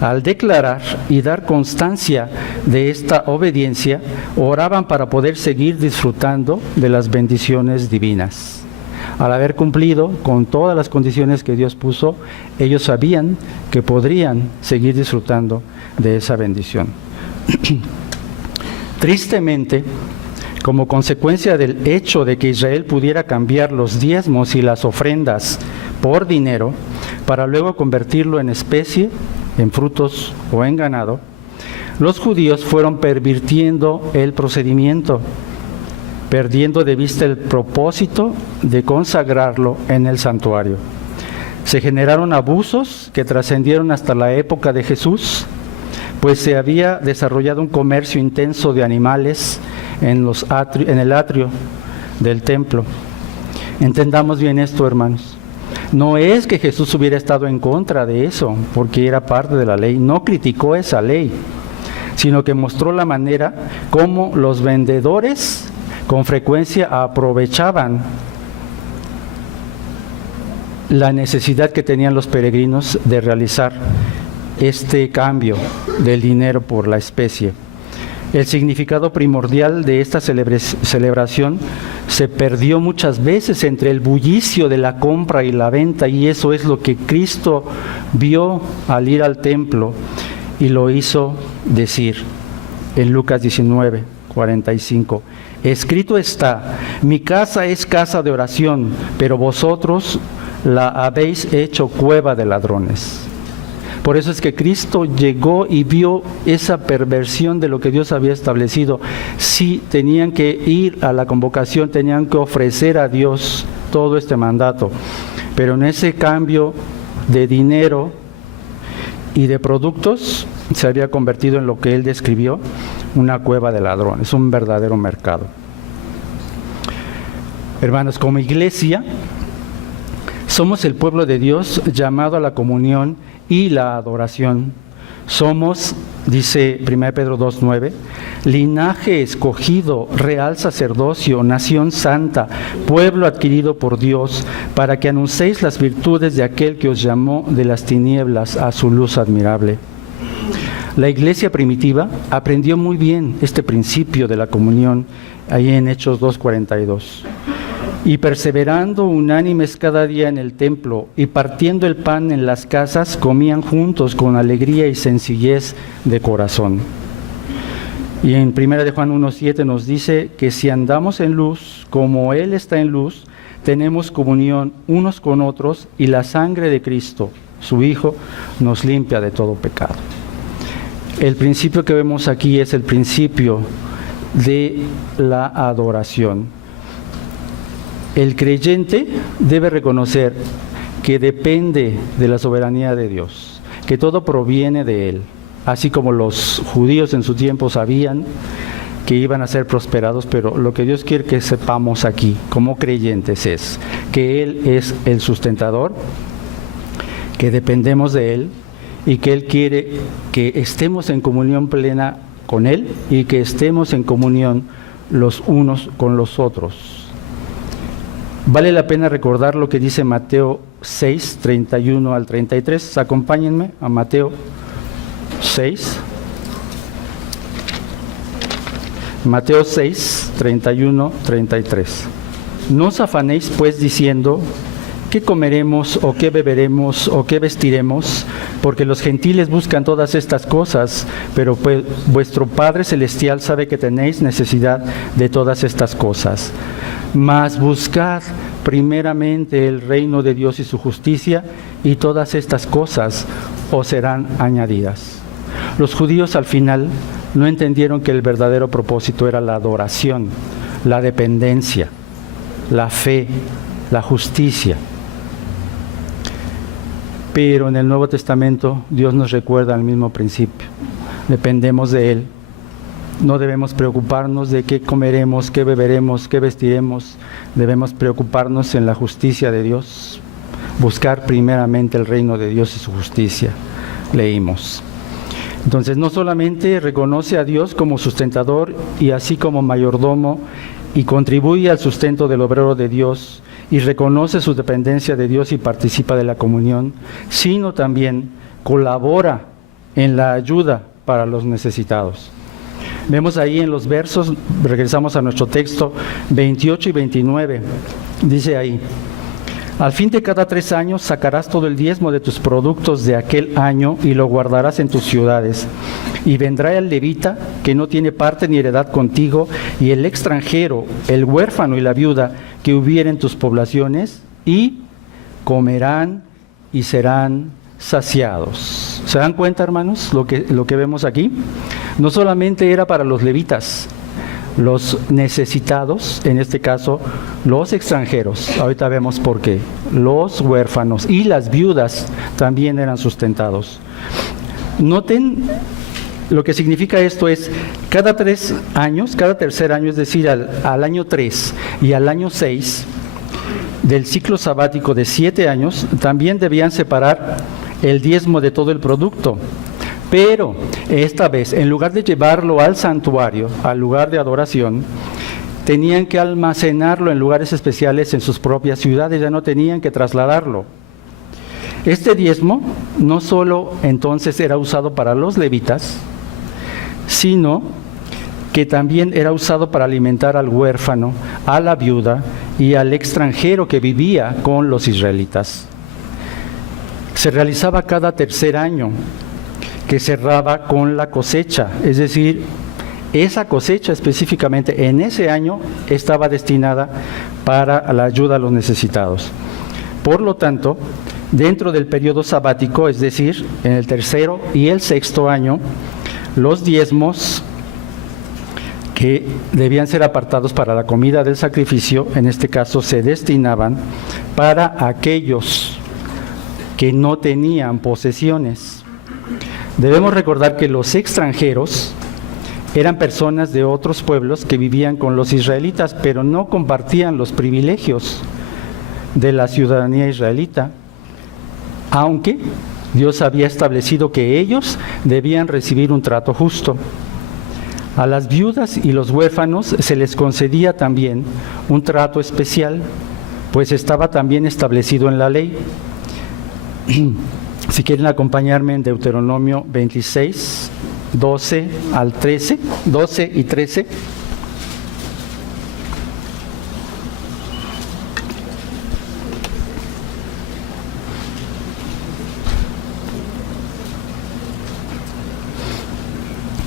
al declarar y dar constancia de esta obediencia, oraban para poder seguir disfrutando de las bendiciones divinas. Al haber cumplido con todas las condiciones que Dios puso, ellos sabían que podrían seguir disfrutando de esa bendición. Tristemente, como consecuencia del hecho de que Israel pudiera cambiar los diezmos y las ofrendas por dinero para luego convertirlo en especie, en frutos o en ganado, los judíos fueron pervirtiendo el procedimiento, perdiendo de vista el propósito de consagrarlo en el santuario. Se generaron abusos que trascendieron hasta la época de Jesús, pues se había desarrollado un comercio intenso de animales en el atrio del templo. Entendamos bien esto, hermanos. No es que Jesús hubiera estado en contra de eso, porque era parte de la ley. No criticó esa ley, sino que mostró la manera como los vendedores con frecuencia aprovechaban la necesidad que tenían los peregrinos de realizar este cambio del dinero por la especie. El significado primordial de esta celebración se perdió muchas veces entre el bullicio de la compra y la venta, y eso es lo que Cristo vio al ir al templo y lo hizo decir en Lucas 19:45. Escrito está: mi casa es casa de oración, pero vosotros la habéis hecho cueva de ladrones. Por eso es que Cristo llegó y vio esa perversión de lo que Dios había establecido. Sí, tenían que ir a la convocación, tenían que ofrecer a Dios todo este mandato, pero en ese cambio de dinero y de productos se había convertido en lo que él describió, una cueva de ladrones, un verdadero mercado. Hermanos, como iglesia, somos el pueblo de Dios llamado a la comunión y la adoración. Somos, dice 1 Pedro 2:9, linaje escogido, real sacerdocio, nación santa, pueblo adquirido por Dios, para que anunciéis las virtudes de aquel que os llamó de las tinieblas a su luz admirable. La iglesia primitiva aprendió muy bien este principio de la comunión, ahí en Hechos 2:42. Y perseverando unánimes cada día en el templo y partiendo el pan en las casas, comían juntos con alegría y sencillez de corazón. Y en 1 de Juan 1:7 nos dice que si andamos en luz, como Él está en luz, tenemos comunión unos con otros, y la sangre de Cristo, su Hijo, nos limpia de todo pecado. El principio que vemos aquí es el principio de la adoración. El creyente debe reconocer que depende de la soberanía de Dios, que todo proviene de Él, así como los judíos en su tiempo sabían que iban a ser prosperados, pero lo que Dios quiere que sepamos aquí como creyentes es que Él es el sustentador, que dependemos de Él y que Él quiere que estemos en comunión plena con Él y que estemos en comunión los unos con los otros. Vale la pena recordar lo que dice Mateo 6, 31 al 33. Acompáñenme a Mateo 6. Mateo 6, 31, 33. No os afanéis pues diciendo, ¿qué comeremos o qué beberemos o qué vestiremos? Porque los gentiles buscan todas estas cosas, pero pues vuestro Padre Celestial sabe que tenéis necesidad de todas estas cosas. Mas buscad primeramente el reino de Dios y su justicia, y todas estas cosas os serán añadidas. Los judíos al final no entendieron que el verdadero propósito era la adoración, la dependencia, la fe, la justicia. Pero en el Nuevo Testamento Dios nos recuerda el mismo principio. Dependemos de Él. No debemos preocuparnos de qué comeremos, qué beberemos, qué vestiremos. Debemos preocuparnos en la justicia de Dios. Buscar primeramente el reino de Dios y su justicia. Leímos. Entonces no solamente reconoce a Dios como sustentador y así como mayordomo y contribuye al sustento del obrero de Dios y reconoce su dependencia de Dios y participa de la comunión, sino también colabora en la ayuda para los necesitados. Vemos ahí en los versos, regresamos a nuestro texto 28 y 29, dice ahí: al fin de cada 3 años sacarás todo el diezmo de tus productos de aquel año y lo guardarás en tus ciudades. Y vendrá el levita, que no tiene parte ni heredad contigo, y el extranjero, el huérfano y la viuda que hubiera en tus poblaciones, y comerán y serán saciados. ¿Se dan cuenta, hermanos, lo que vemos aquí? No solamente era para los levitas, los necesitados, en este caso los extranjeros, ahorita vemos por qué, los huérfanos y las viudas también eran sustentados. Noten lo que significa esto es, cada 3 años, cada tercer año, es decir, al año 3 y al año 6 del ciclo sabático de 7 años, también debían separar el diezmo de todo el producto. Pero esta vez, en lugar de llevarlo al santuario, al lugar de adoración, tenían que almacenarlo en lugares especiales en sus propias ciudades, ya no tenían que trasladarlo. Este diezmo no solo entonces era usado para los levitas, sino que también era usado para alimentar al huérfano, a la viuda y al extranjero que vivía con los israelitas. Se realizaba cada tercer año, que cerraba con la cosecha, es decir, esa cosecha específicamente en ese año estaba destinada para la ayuda a los necesitados. Por lo tanto, dentro del periodo sabático, es decir, en el tercero y el sexto año, los diezmos que debían ser apartados para la comida del sacrificio, en este caso se destinaban para aquellos que no tenían posesiones. Debemos recordar que los extranjeros eran personas de otros pueblos que vivían con los israelitas, pero no compartían los privilegios de la ciudadanía israelita, aunque Dios había establecido que ellos debían recibir un trato justo. A las viudas y los huérfanos se les concedía también un trato especial, pues estaba también establecido en la ley. Si quieren acompañarme en Deuteronomio 26, 12 al 13, 12 y 13.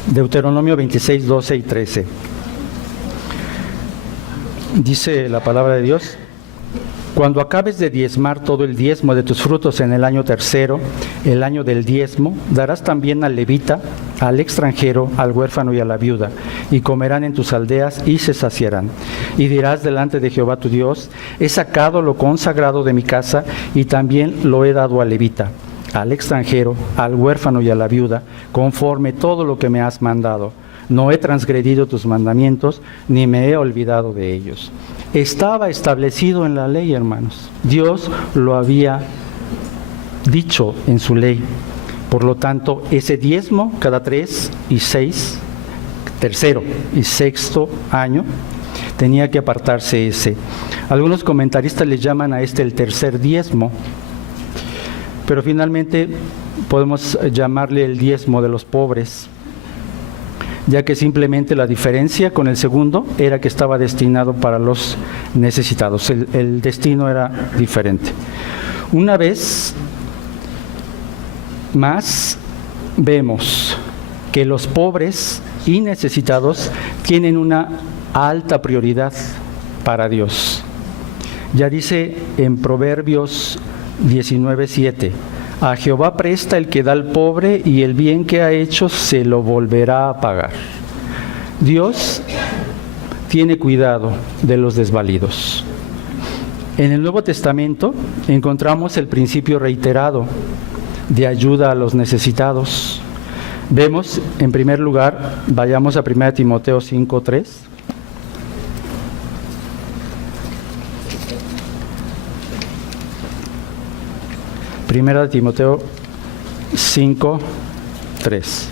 Deuteronomio 26, 12 y 13. Dice la palabra de Dios: cuando acabes de diezmar todo el diezmo de tus frutos en el año tercero, el año del diezmo, darás también al levita, al extranjero, al huérfano y a la viuda, y comerán en tus aldeas y se saciarán. Y dirás delante de Jehová tu Dios: he sacado lo consagrado de mi casa y también lo he dado al levita, al extranjero, al huérfano y a la viuda, conforme todo lo que me has mandado. No he transgredido tus mandamientos, ni me he olvidado de ellos. Estaba establecido en la ley, hermanos. Dios lo había dicho en su ley. Por lo tanto, ese diezmo cada 3 y 6, tercero y sexto año, tenía que apartarse ese. Algunos comentaristas le llaman a este el tercer diezmo, pero finalmente podemos llamarle el diezmo de los pobres, ya que simplemente la diferencia con el segundo era que estaba destinado para los necesitados. El destino era diferente. Una vez más vemos que los pobres y necesitados tienen una alta prioridad para Dios. Ya dice en Proverbios 19:7, a Jehová presta el que da al pobre y el bien que ha hecho se lo volverá a pagar. Dios tiene cuidado de los desvalidos. En el Nuevo Testamento encontramos el principio reiterado de ayuda a los necesitados. Vemos, en primer lugar, vayamos a 1 Timoteo 5:3. Primera de Timoteo 5:3.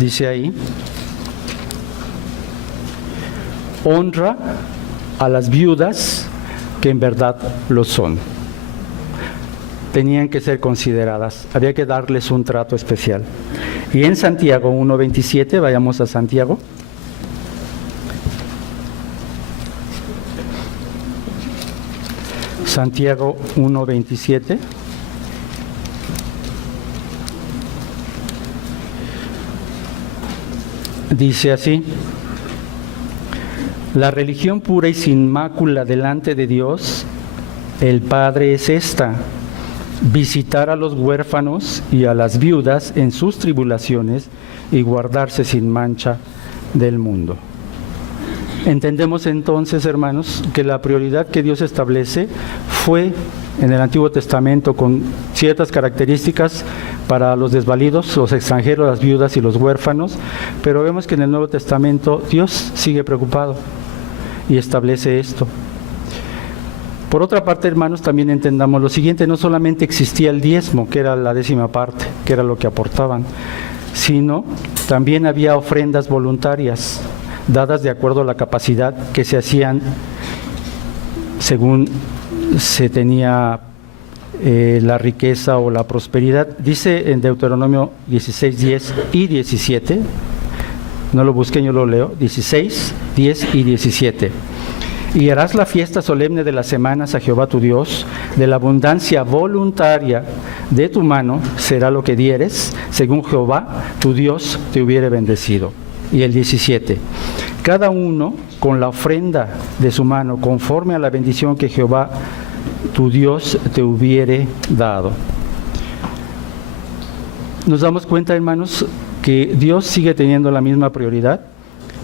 Dice ahí, honra a las viudas que en verdad lo son. Tenían que ser consideradas, había que darles un trato especial. Y en Santiago 1:27, vayamos a Santiago. Santiago 1:27. Dice así: la religión pura y sin mácula delante de Dios, el Padre, es esta: visitar a los huérfanos y a las viudas en sus tribulaciones y guardarse sin mancha del mundo. Entendemos entonces, hermanos, que la prioridad que Dios establece fue en el Antiguo Testamento con ciertas características para los desvalidos, los extranjeros, las viudas y los huérfanos, pero vemos que en el Nuevo Testamento Dios sigue preocupado y establece esto. Por otra parte, hermanos, también entendamos lo siguiente: no solamente existía el diezmo, que era la 10ª parte, que era lo que aportaban, sino también había ofrendas voluntarias, dadas de acuerdo a la capacidad, que se hacían según se tenía la riqueza o la prosperidad. Dice en Deuteronomio 16:10 y 17, no lo busquen, yo lo leo, 16, 10 y 17. Y harás la fiesta solemne de las semanas a Jehová tu Dios, de la abundancia voluntaria de tu mano será lo que dieres, según Jehová tu Dios te hubiere bendecido. Y el 17, cada uno con la ofrenda de su mano, conforme a la bendición que Jehová tu Dios te hubiere dado. Nos damos cuenta, hermanos, que Dios sigue teniendo la misma prioridad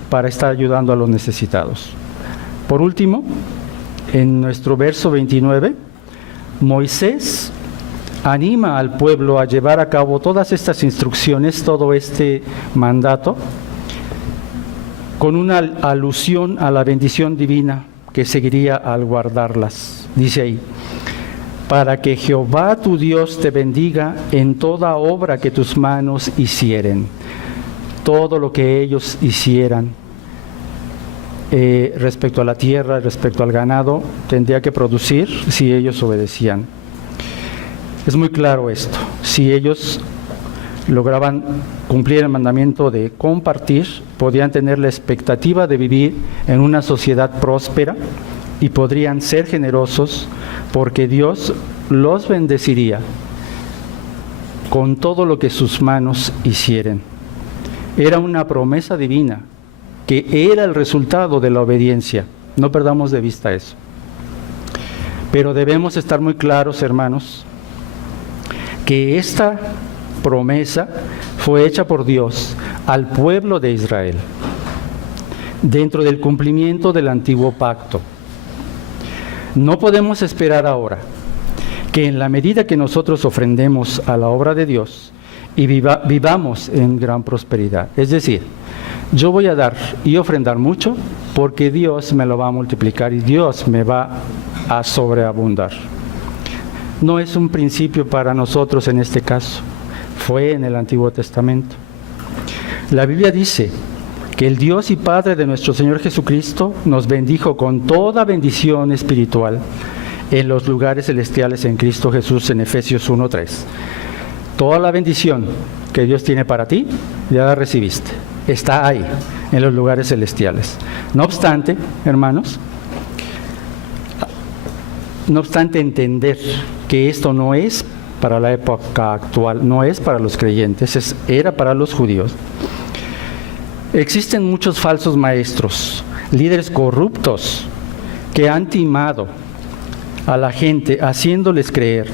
para estar ayudando a los necesitados. Por último, en nuestro verso 29, Moisés anima al pueblo a llevar a cabo todas estas instrucciones, todo este mandato, con una alusión a la bendición divina que seguiría al guardarlas. Dice ahí: para que Jehová tu Dios te bendiga en toda obra que tus manos hicieren. Todo lo que ellos hicieran respecto a la tierra, respecto al ganado, tendría que producir si ellos obedecían. Es muy claro esto: si ellos lograban cumplir el mandamiento de compartir, podían tener la expectativa de vivir en una sociedad próspera y podrían ser generosos, porque Dios los bendeciría con todo lo que sus manos hicieren. Era una promesa divina que era el resultado de la obediencia. No perdamos de vista eso. Pero debemos estar muy claros, hermanos, que esta promesa fue hecha por Dios al pueblo de Israel dentro del cumplimiento del antiguo pacto. No podemos esperar ahora que en la medida que nosotros ofrendemos a la obra de Dios y vivamos en gran prosperidad. Es decir, yo voy a dar y ofrendar mucho porque Dios me lo va a multiplicar y Dios me va a sobreabundar. No es un principio para nosotros en este caso. Fue en el Antiguo Testamento. La Biblia dice que el Dios y Padre de nuestro Señor Jesucristo nos bendijo con toda bendición espiritual en los lugares celestiales en Cristo Jesús, en Efesios 1:3. Toda la bendición que Dios tiene para ti, ya la recibiste. Está ahí, en los lugares celestiales. No obstante, hermanos, entender que esto no es para la época actual, no es para los creyentes, era para los judíos. Existen muchos falsos maestros, líderes corruptos, que han timado a la gente haciéndoles creer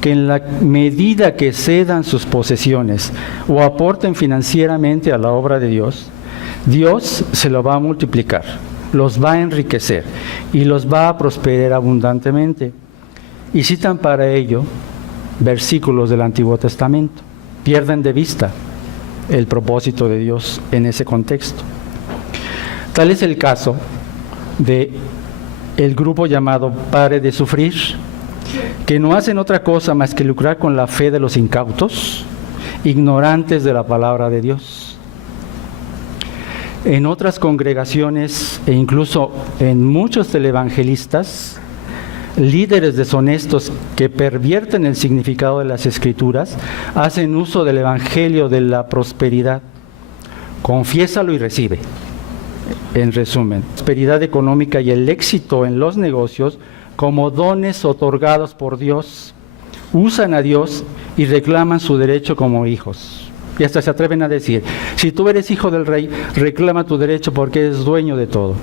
que en la medida que cedan sus posesiones o aporten financieramente a la obra de Dios, Dios se lo va a multiplicar, los va a enriquecer y los va a prosperar abundantemente. Y citan para ello versículos del Antiguo Testamento. Pierden de vista el propósito de Dios en ese contexto. Tal es el caso de el grupo llamado Pare de Sufrir, que no hacen otra cosa más que lucrar con la fe de los incautos, ignorantes de la palabra de Dios. En otras congregaciones e incluso en muchos televangelistas, líderes deshonestos que pervierten el significado de las Escrituras, hacen uso del Evangelio de la prosperidad. Confiésalo y recibe. En resumen, prosperidad económica y el éxito en los negocios como dones otorgados por Dios. Usan a Dios y reclaman su derecho como hijos. Y hasta se atreven a decir, si tú eres hijo del rey, reclama tu derecho porque eres dueño de todo.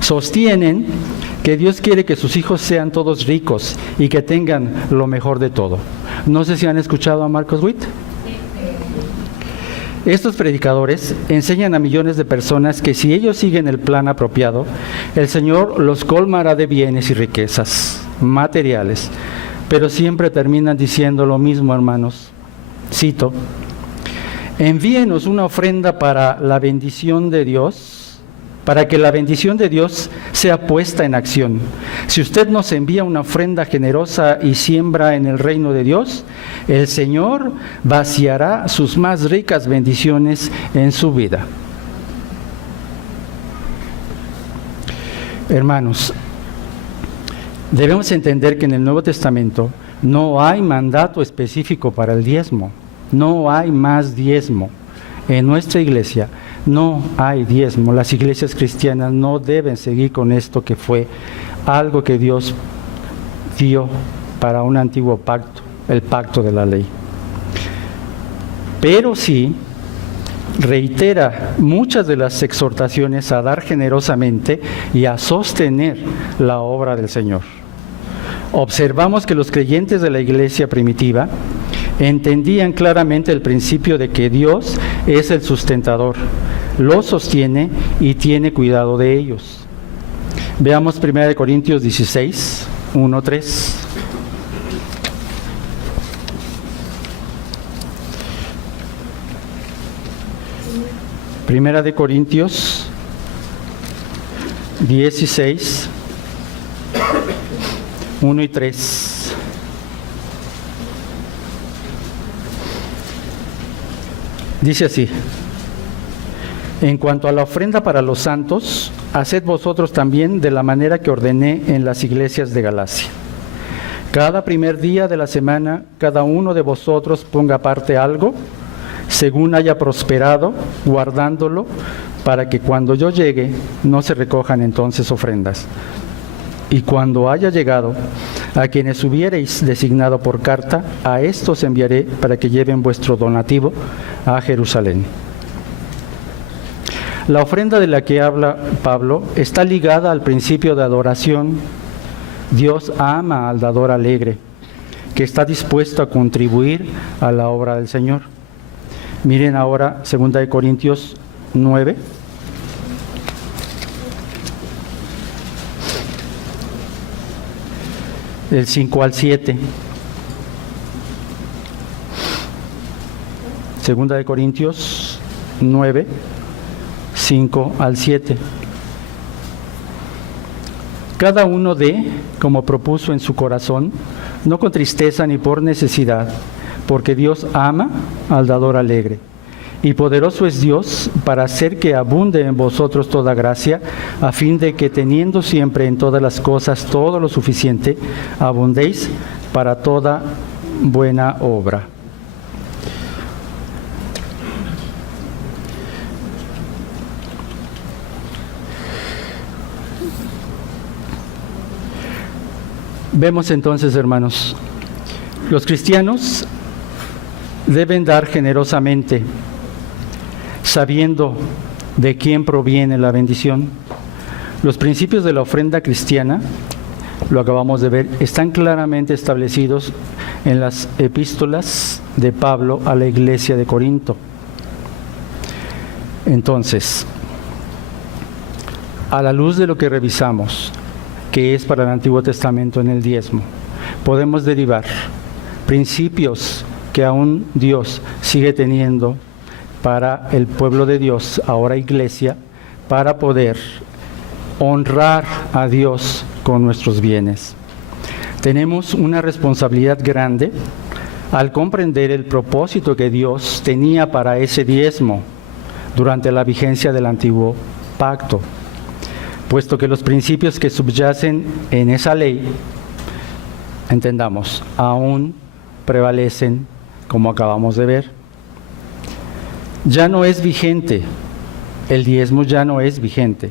Sostienen que Dios quiere que sus hijos sean todos ricos y que tengan lo mejor de todo. No sé si han escuchado a Marcos Witt. Estos predicadores enseñan a millones de personas que si ellos siguen el plan apropiado, el Señor los colmará de bienes y riquezas materiales, pero siempre terminan diciendo lo mismo, hermanos. Cito, envíenos una ofrenda para la bendición de Dios, para que la bendición de Dios sea puesta en acción. Si usted nos envía una ofrenda generosa y siembra en el reino de Dios, el Señor vaciará sus más ricas bendiciones en su vida. Hermanos, debemos entender que en el Nuevo Testamento no hay mandato específico para el diezmo. No hay más diezmo. En nuestra iglesia no hay diezmo. Las iglesias cristianas no deben seguir con esto que fue algo que Dios dio para un antiguo pacto, el pacto de la ley. Pero sí reitera muchas de las exhortaciones a dar generosamente y a sostener la obra del Señor. Observamos que los creyentes de la iglesia primitiva entendían claramente el principio de que Dios es el sustentador, los sostiene y tiene cuidado de ellos. Veamos 1 Corintios 16, 1-3. Primera de Corintios 16, 1 y 3. Dice así: en cuanto a la ofrenda para los santos, haced vosotros también de la manera que ordené en las iglesias de Galacia. Cada primer día de la semana, cada uno de vosotros ponga aparte algo, según haya prosperado, guardándolo, para que cuando yo llegue, no se recojan entonces ofrendas. Y cuando haya llegado, a quienes hubiereis designado por carta, a estos enviaré para que lleven vuestro donativo a Jerusalén. La ofrenda de la que habla Pablo está ligada al principio de adoración. Dios ama al dador alegre, que está dispuesto a contribuir a la obra del Señor. Miren ahora 2 Corintios 9. Del 5 al 7. 2 Corintios 9, 5 al 7. Cada uno dé, como propuso en su corazón, no con tristeza ni por necesidad, porque Dios ama al dador alegre. Y poderoso es Dios para hacer que abunde en vosotros toda gracia, a fin de que teniendo siempre en todas las cosas todo lo suficiente, abundéis para toda buena obra. Vemos entonces, hermanos, los cristianos deben dar generosamente, sabiendo de quién proviene la bendición. Los principios de la ofrenda cristiana, lo acabamos de ver, están claramente establecidos en las epístolas de Pablo a la iglesia de Corinto. Entonces, a la luz de lo que revisamos, que es para el Antiguo Testamento en el diezmo, podemos derivar principios que aún Dios sigue teniendo para el pueblo de Dios, ahora iglesia, para poder honrar a Dios con nuestros bienes. Tenemos una responsabilidad grande al comprender el propósito que Dios tenía para ese diezmo durante la vigencia del antiguo pacto, puesto que los principios que subyacen en esa ley, entendamos, aún prevalecen, como acabamos de ver. Ya no es vigente, el diezmo ya no es vigente,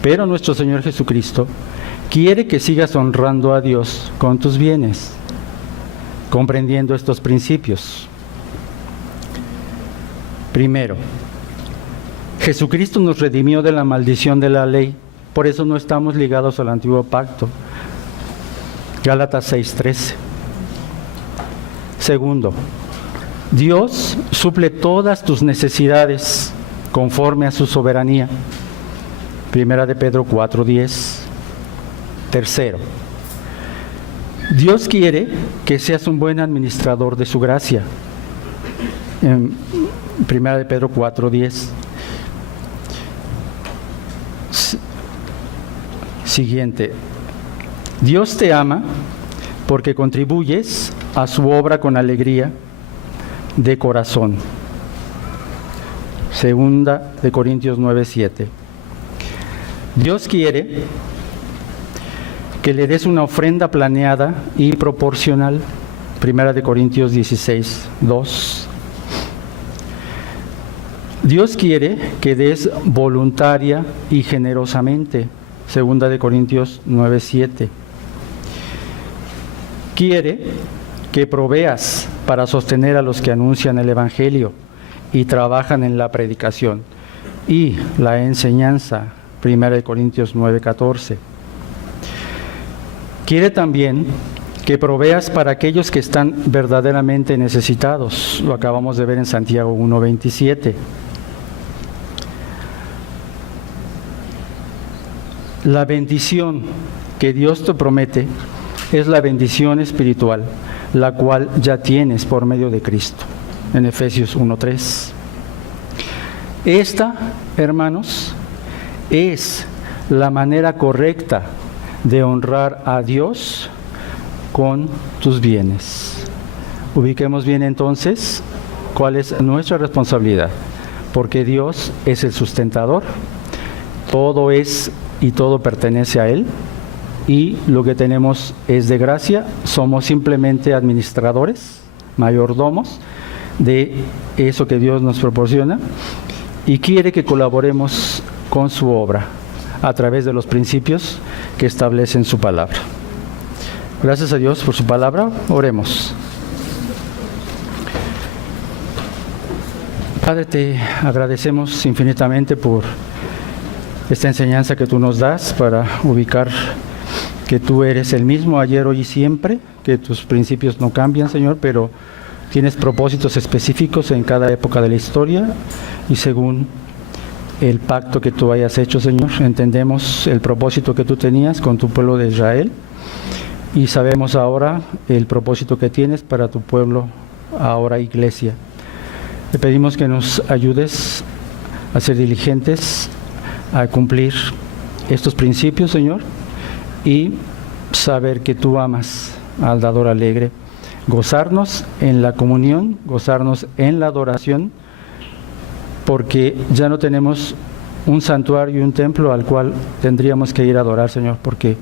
pero nuestro Señor Jesucristo quiere que sigas honrando a Dios con tus bienes, comprendiendo estos principios. Primero, Jesucristo nos redimió de la maldición de la ley, por eso no estamos ligados al antiguo pacto. Gálatas 6:13. Segundo, Dios suple todas tus necesidades conforme a su soberanía. Primera de Pedro 4:10. Tercero, Dios quiere que seas un buen administrador de su gracia. En Primera de Pedro 4:10. Siguiente, Dios te ama porque contribuyes a su obra con alegría de corazón. Segunda de Corintios 9:7. Dios quiere que le des una ofrenda planeada y proporcional. Primera de Corintios 16:2. Dios quiere que des voluntaria y generosamente. Segunda de Corintios 9:7. Quiere que proveas para sostener a los que anuncian el Evangelio y trabajan en la predicación y la enseñanza. Primera de Corintios 9:14. Quiere también que proveas para aquellos que están verdaderamente necesitados. Lo acabamos de ver en Santiago 1:27. La bendición que Dios te promete es la bendición espiritual, la cual ya tienes por medio de Cristo, en Efesios 1:3. Esta, hermanos, es la manera correcta de honrar a Dios con tus bienes. Ubiquemos bien entonces cuál es nuestra responsabilidad, porque Dios es el sustentador, todo es y todo pertenece a Él, y lo que tenemos es de gracia, somos simplemente administradores, mayordomos de eso que Dios nos proporciona, y quiere que colaboremos con su obra a través de los principios que establece en su palabra. Gracias a Dios por su palabra, oremos. Padre, te agradecemos infinitamente por esta enseñanza que tú nos das para ubicar que tú eres el mismo ayer, hoy y siempre, que tus principios no cambian, Señor, pero tienes propósitos específicos en cada época de la historia y según el pacto que tú hayas hecho, Señor. Entendemos el propósito que tú tenías con tu pueblo de Israel y sabemos ahora el propósito que tienes para tu pueblo, ahora iglesia. Te pedimos que nos ayudes a ser diligentes, a cumplir estos principios, Señor, y saber que tú amas al dador alegre, gozarnos en la comunión, gozarnos en la adoración, porque ya no tenemos un santuario y un templo al cual tendríamos que ir a adorar, Señor, porque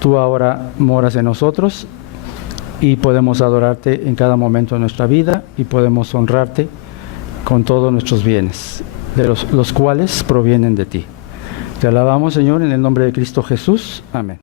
tú ahora moras en nosotros y podemos adorarte en cada momento de nuestra vida y podemos honrarte con todos nuestros bienes, de los cuales provienen de ti. Te alabamos, Señor, en el nombre de Cristo Jesús. Amén.